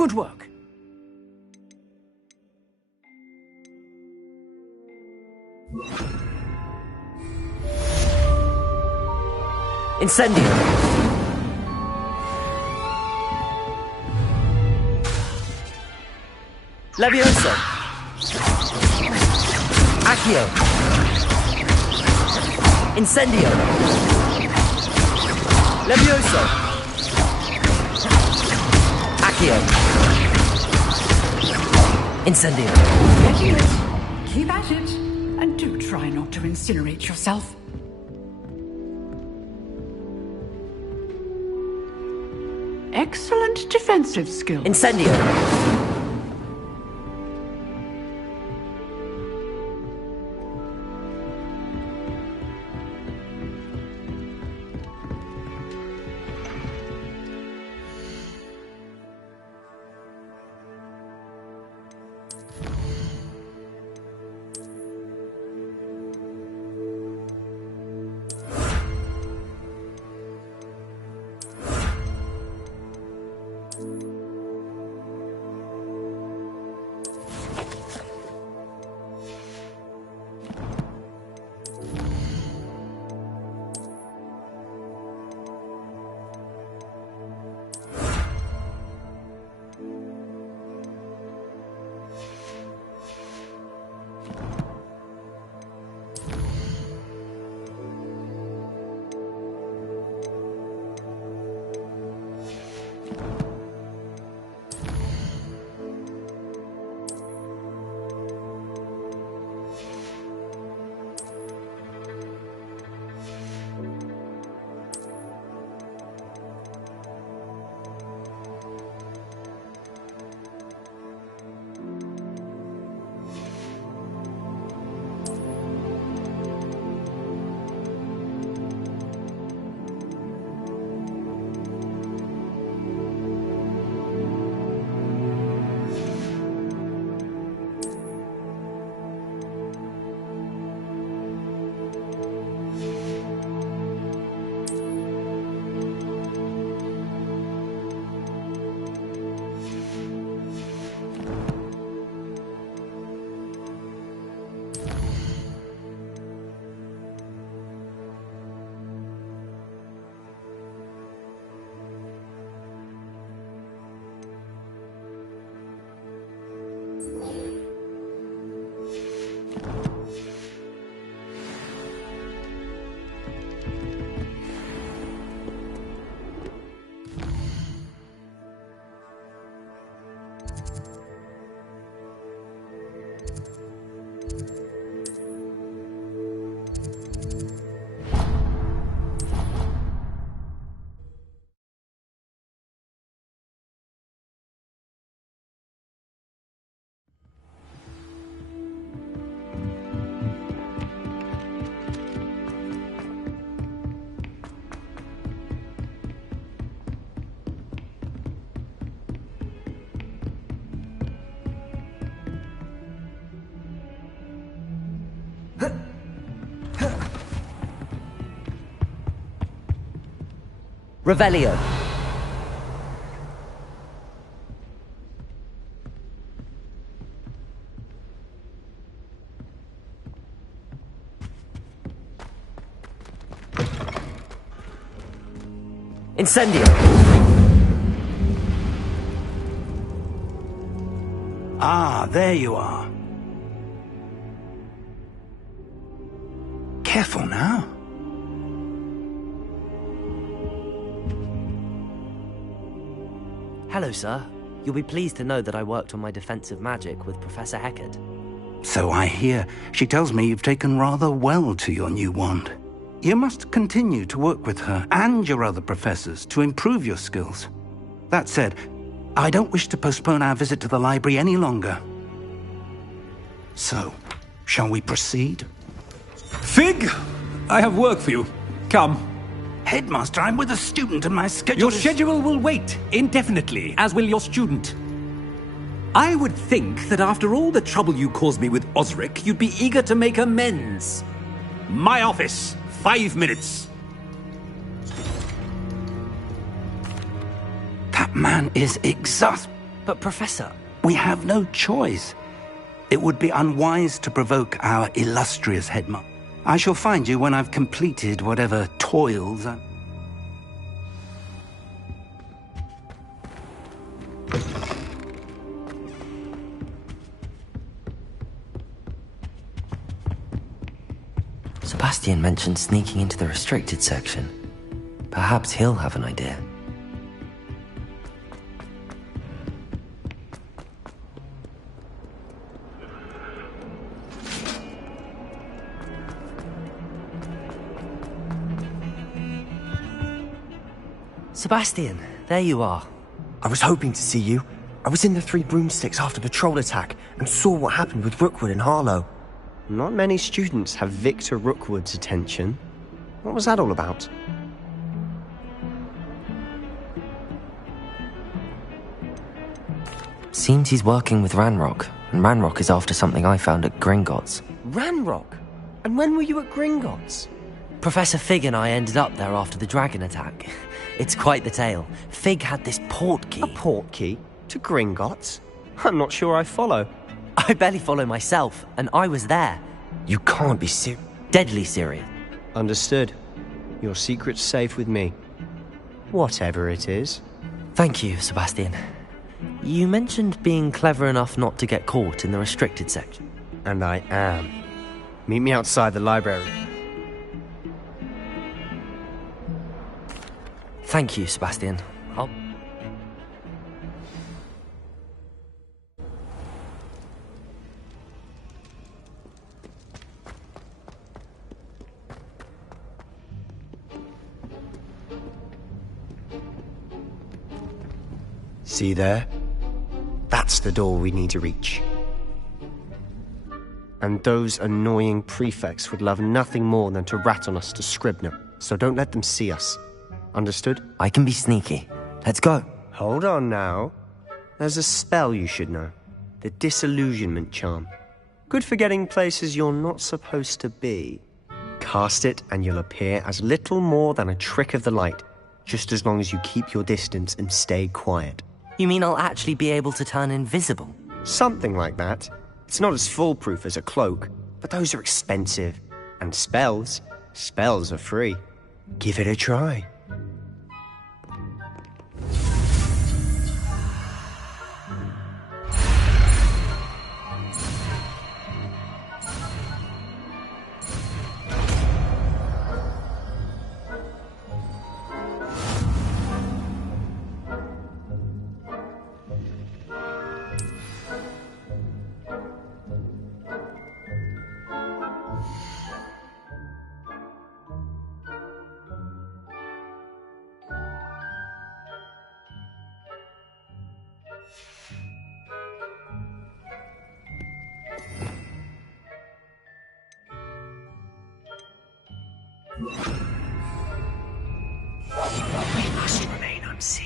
Good work. Incendio. Levioso. Accio. Incendio. Levioso. Accio. Incendio. Getting it. Keep at it. And do try not to incinerate yourself. Excellent defensive skills. Incendio. Revelio. Incendio. Ah, there you are. Careful now. Hello, sir. You'll be pleased to know that I worked on my defensive magic with Professor Heckard. So I hear. She tells me you've taken rather well to your new wand. You must continue to work with her and your other professors to improve your skills. That said, I don't wish to postpone our visit to the library any longer. So, shall we proceed? Fig, I have work for you. Come. Headmaster, I'm with a student and my schedule Your schedule will wait indefinitely, as will your student. I would think that after all the trouble you caused me with Osric, you'd be eager to make amends. My office, 5 minutes. That man is But Professor... We have no choice. It would be unwise to provoke our illustrious headmaster. I shall find you when I've completed whatever toils I... Sebastian mentioned sneaking into the restricted section. Perhaps he'll have an idea. Sebastian, there you are. I was hoping to see you. I was in the Three Broomsticks after the troll attack and saw what happened with Rookwood and Harlow. Not many students have Victor Rookwood's attention. What was that all about? Seems he's working with Ranrock, and Ranrock is after something I found at Gringotts. Ranrock? And when were you at Gringotts? Professor Fig and I ended up there after the dragon attack. It's quite the tale. Fig had this port key. A port key? To Gringotts? I'm not sure I follow. I barely follow myself, and I was there. You can't be serious. Deadly serious. Understood. Your secret's safe with me. Whatever it is. Thank you, Sebastian. You mentioned being clever enough not to get caught in the restricted section. And I am. Meet me outside the library. Thank you, Sebastian. I'll... See there? That's the door we need to reach. And those annoying prefects would love nothing more than to rat on us to Scribner, so don't let them see us. Understood? I can be sneaky. Let's go. Hold on now. There's a spell you should know. The Disillusionment Charm. Good for getting places you're not supposed to be. Cast it and you'll appear as little more than a trick of the light, just as long as you keep your distance and stay quiet. You mean I'll actually be able to turn invisible? Something like that. It's not as foolproof as a cloak, but those are expensive. And spells are free. Give it a try. We must remain unseen.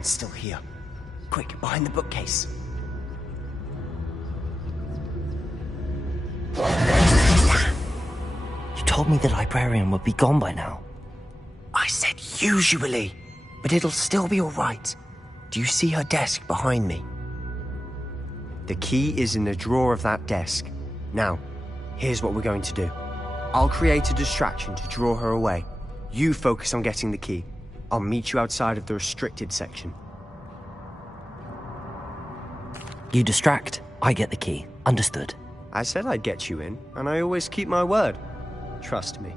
Still here. Quick, behind the bookcase. You told me the librarian would be gone by now. I said usually, but it'll still be all right. Do you see her desk behind me? The key is in the drawer of that desk. Now, Here's what we're going to do. I'll create a distraction to draw her away. You focus on getting the key. I'll meet you outside of the restricted section. You distract, I get the key. Understood. I said I'd get you in, and I always keep my word. Trust me.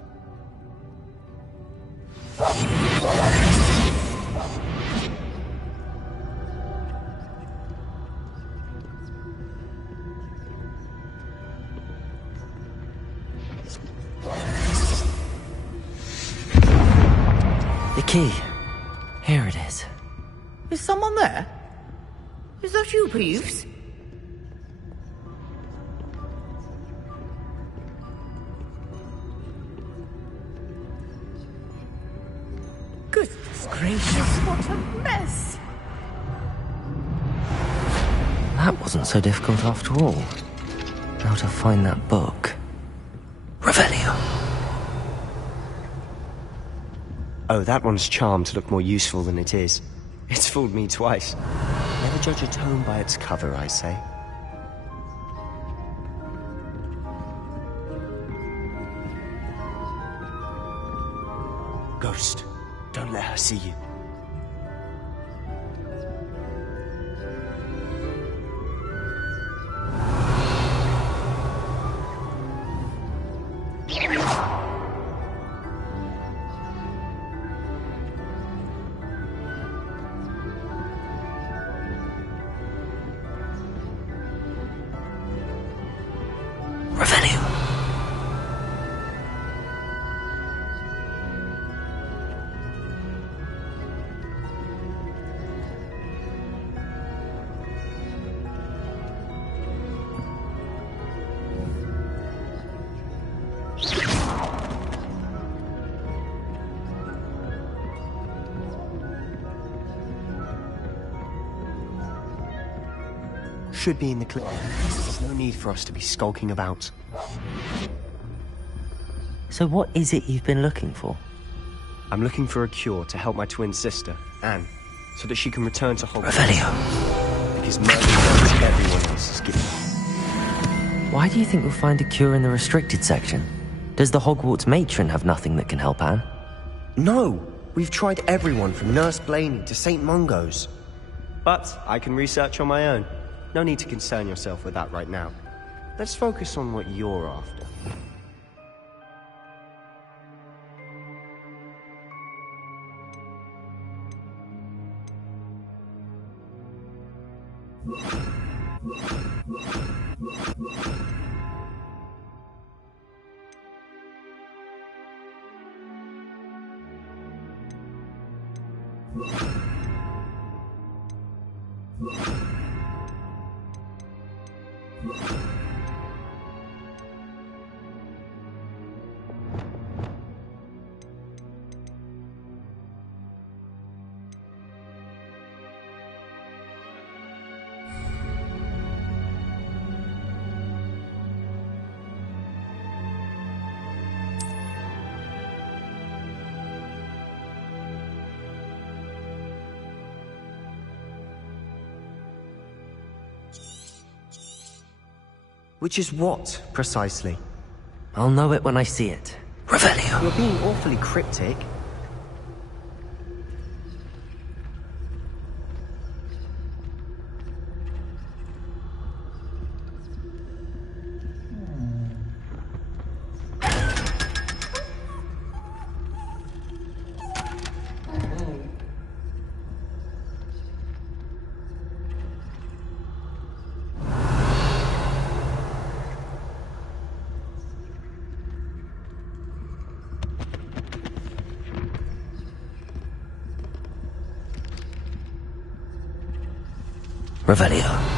The key. Here it is. Is someone there? Is that you, Peeves? Goodness gracious, what a mess! That wasn't so difficult after all. How to find that book. Revelio. Oh, that one's charmed to look more useful than it is. It's fooled me twice. Never judge a tome by its cover, I say. Ghost, don't let her see you. Should be in the clip. There's no need for us to be skulking about. So what is it you've been looking for? I'm looking for a cure to help my twin sister, Anne, so that she can return to Hogwarts. Revelio. Because murder is everyone else's gift. Why do you think we'll find a cure in the restricted section? Does the Hogwarts matron have nothing that can help Anne? No! We've tried everyone from Nurse Blaney to St. Mungo's. But I can research on my own. No need to concern yourself with that right now. Let's focus on what you're after. Which is what, precisely? I'll know it when I see it. Revelio. You're being awfully cryptic. Revelio.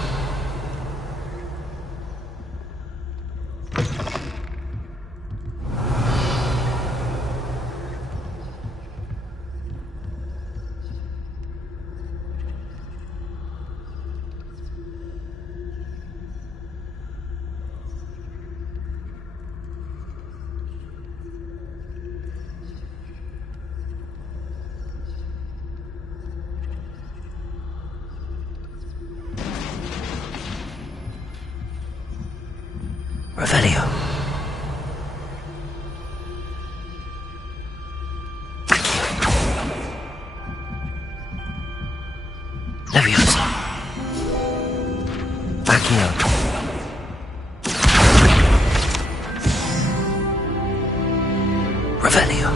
Revelio. Leviosa. Accio. Revelio.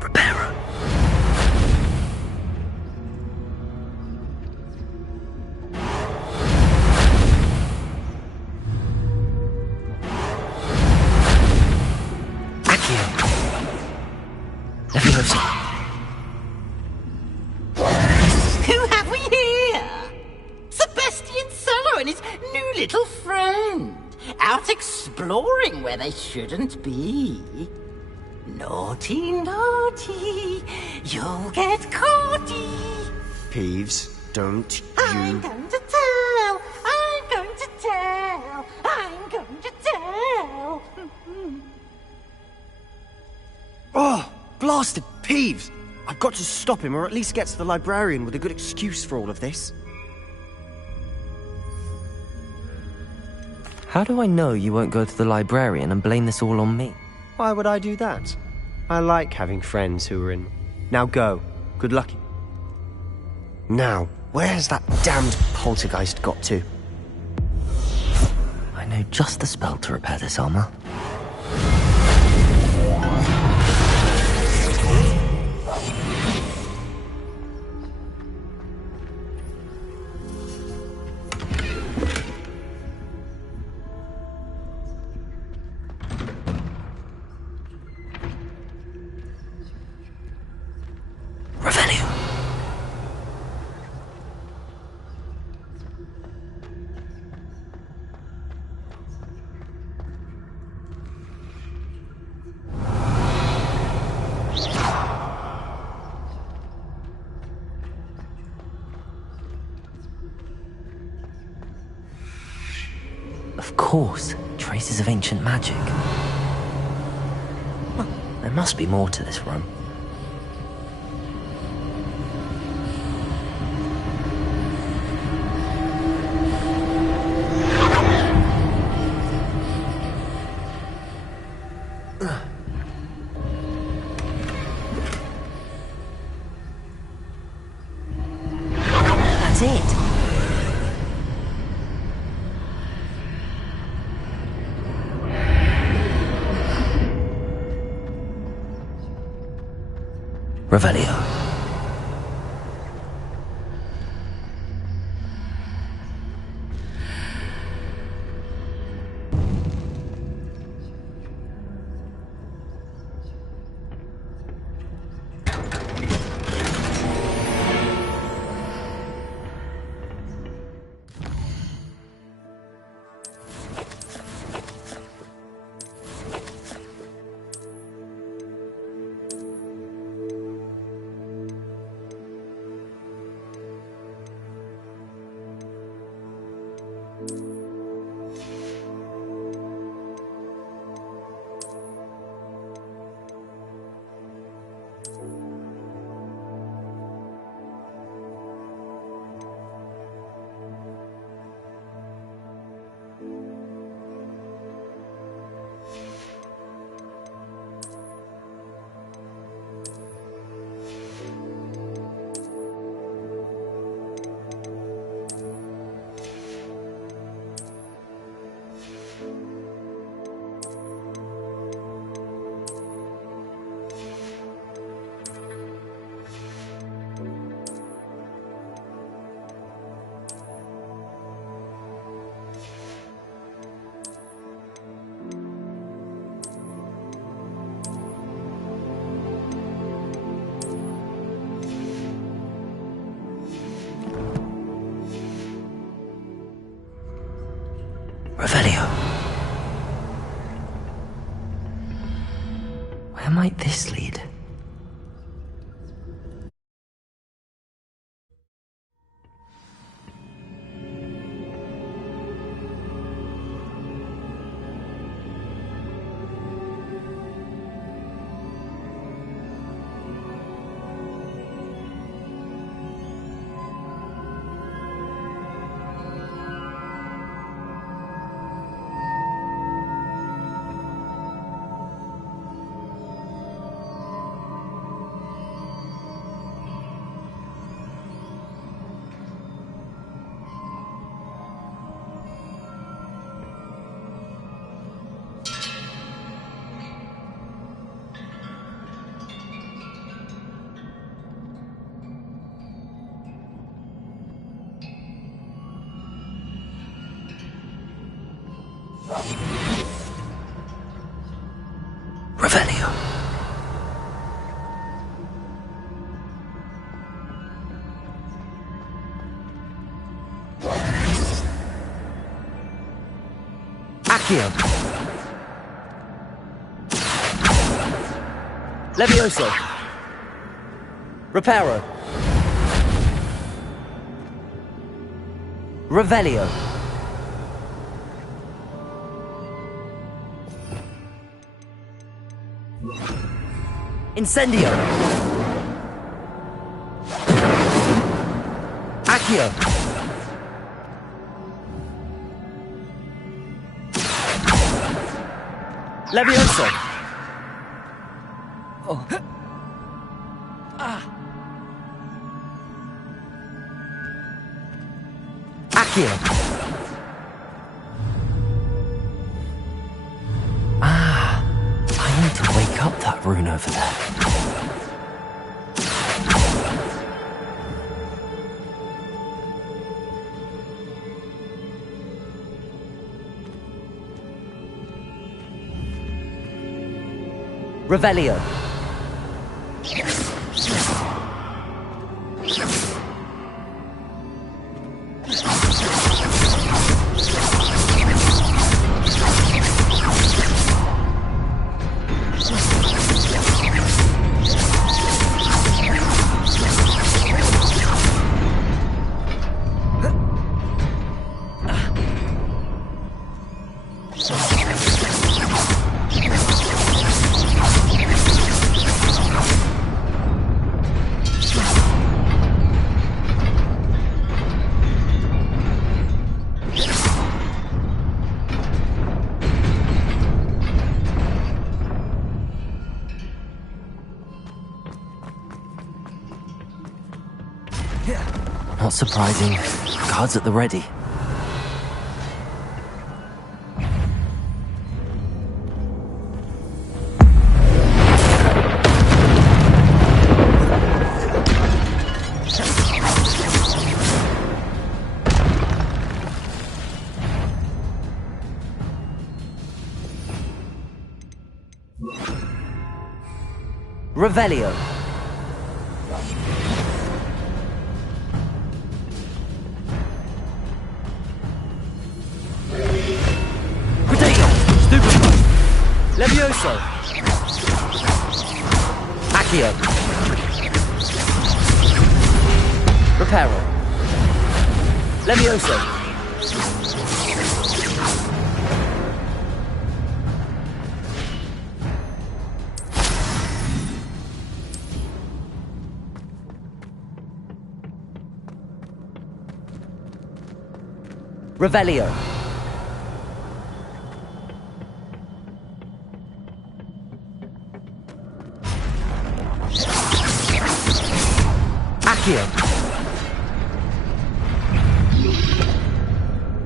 Preparo. Leviosa. Who have we here? Sebastian Cello and his new little friend. Out exploring where they shouldn't be. Naughty, naughty. You'll get caughty. Peeves, don't I'm going to tell. I'm going to tell. I'm going to tell. Oh, blasted Peeves! I've got to stop him, or at least get to the librarian with a good excuse for all of this. How do I know you won't go to the librarian and blame this all on me? Why would I do that? I like having friends who are in... Now go. Good luck. Now, where's that damned poltergeist got to? I know just the spell to repair this armor. Revelio. Of course, traces of ancient magic. Well, there must be more to this room. That's it. Revelio. Revelio. Where might this lead? Revelio. Accio. Levioso. Reparo. Revelio. Incendio. Accio. Levioso. Oh. Accio. I need to wake up that rune over there. Revelio. Not surprising. Guards at the ready. Revelio. Levioso. Accio. Reparo. Levioso. Revelio. Accio.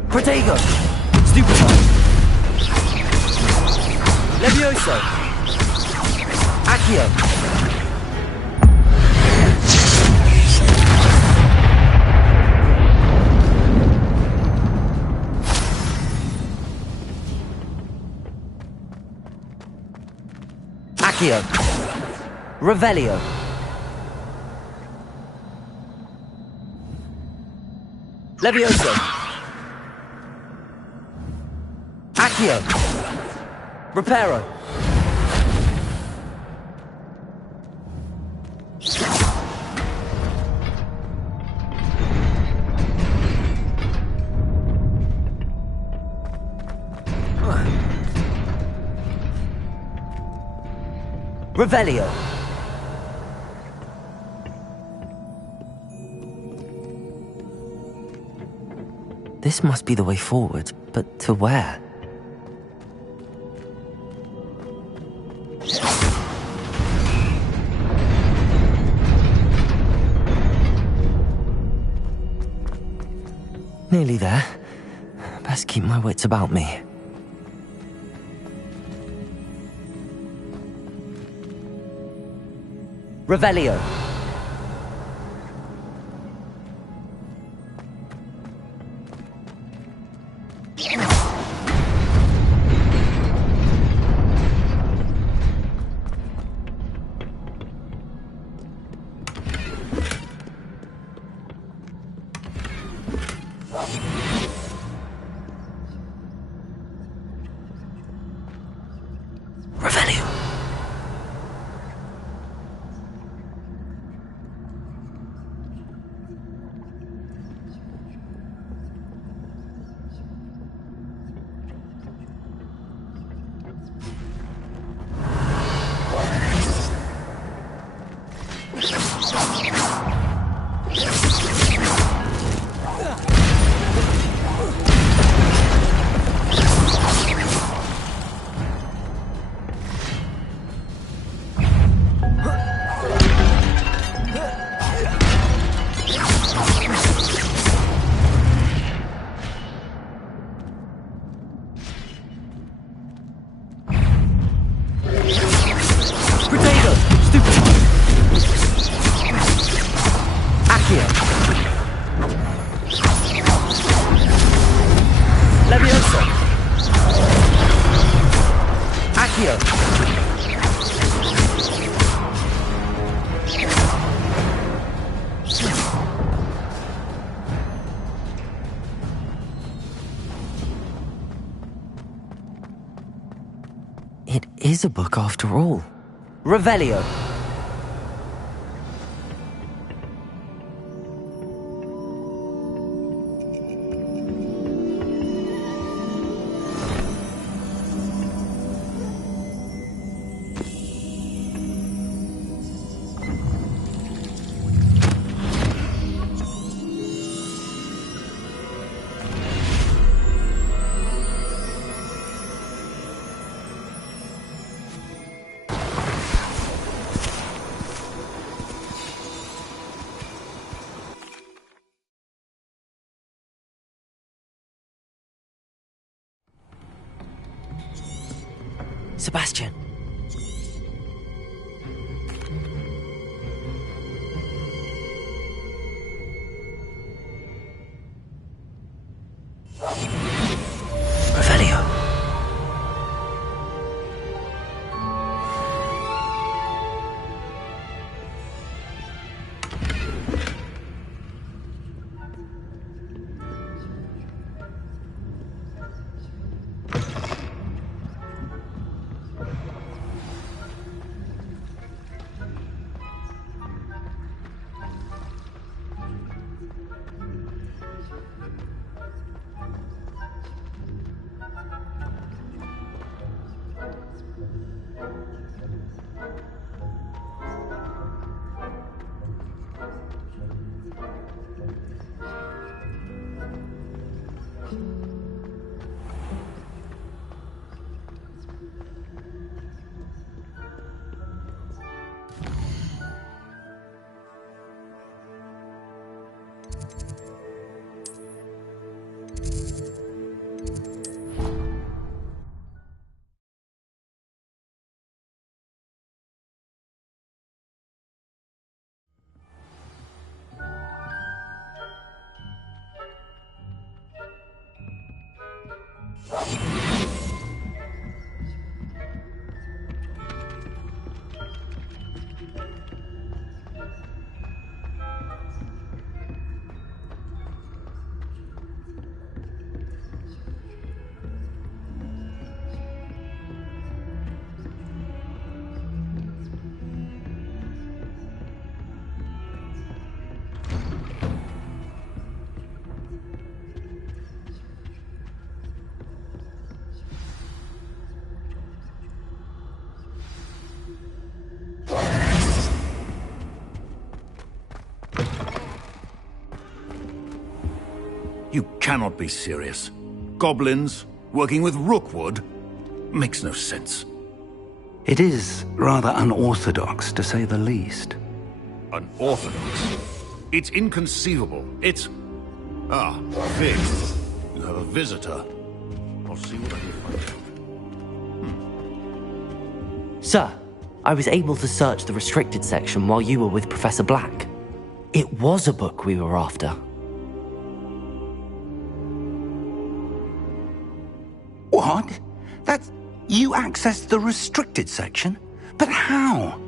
Protego. Stupefy. Levioso. Accio. Accio. Revelio. Levioso. Accio. Reparo. Revelio. This must be the way forward, but to where? Nearly there. Best keep my wits about me. Revelio. is a book after all. Revelio. Sebastian. Revelio. You cannot be serious. Goblins working with Rookwood makes no sense. It is rather unorthodox, to say the least. Unorthodox? It's inconceivable. It's... Ah, Fig. You have a visitor. I'll see what I can find out. Sir, I was able to search the restricted section while you were with Professor Black. It was a book we were after. What? That's... You accessed the restricted section? But how?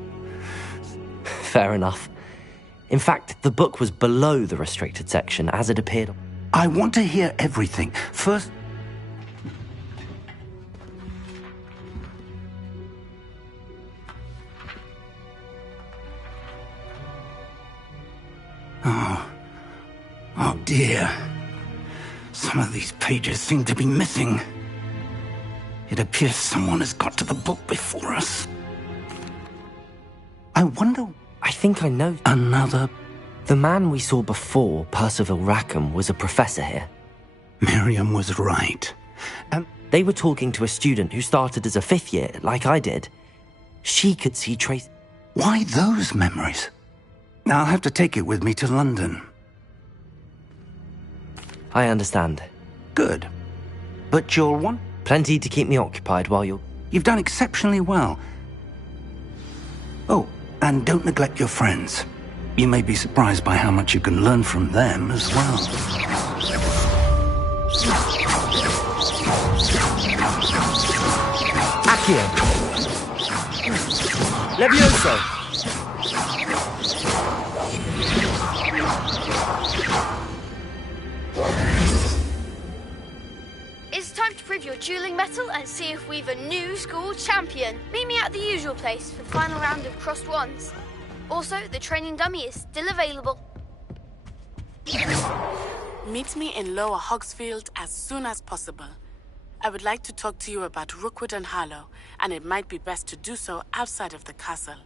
Fair enough. In fact, the book was below the restricted section as it appeared. I want to hear everything. First... Oh dear. Some of these pages seem to be missing. It appears someone has got to the book before us. I wonder... I think I know. Another... The man we saw before, Percival Rackham, was a professor here. Miriam was right. They were talking to a student who started as a 5th year, like I did. She could see trace... Why those memories? I'll have to take it with me to London. I understand. Good. But you'll want... Plenty to keep me occupied while you're... You've done exceptionally well. Oh, and don't neglect your friends. You may be surprised by how much you can learn from them as well. Accio. Levioso. It's time to prove prove your dueling mettle and see if we've a new school champion. Meet me at the usual place for the final round of crossed wands. Also, the training dummy is still available. Meet me in Lower Hogsfield as soon as possible. I would like to talk to you about Rookwood and Harlow, and it might be best to do so outside of the castle.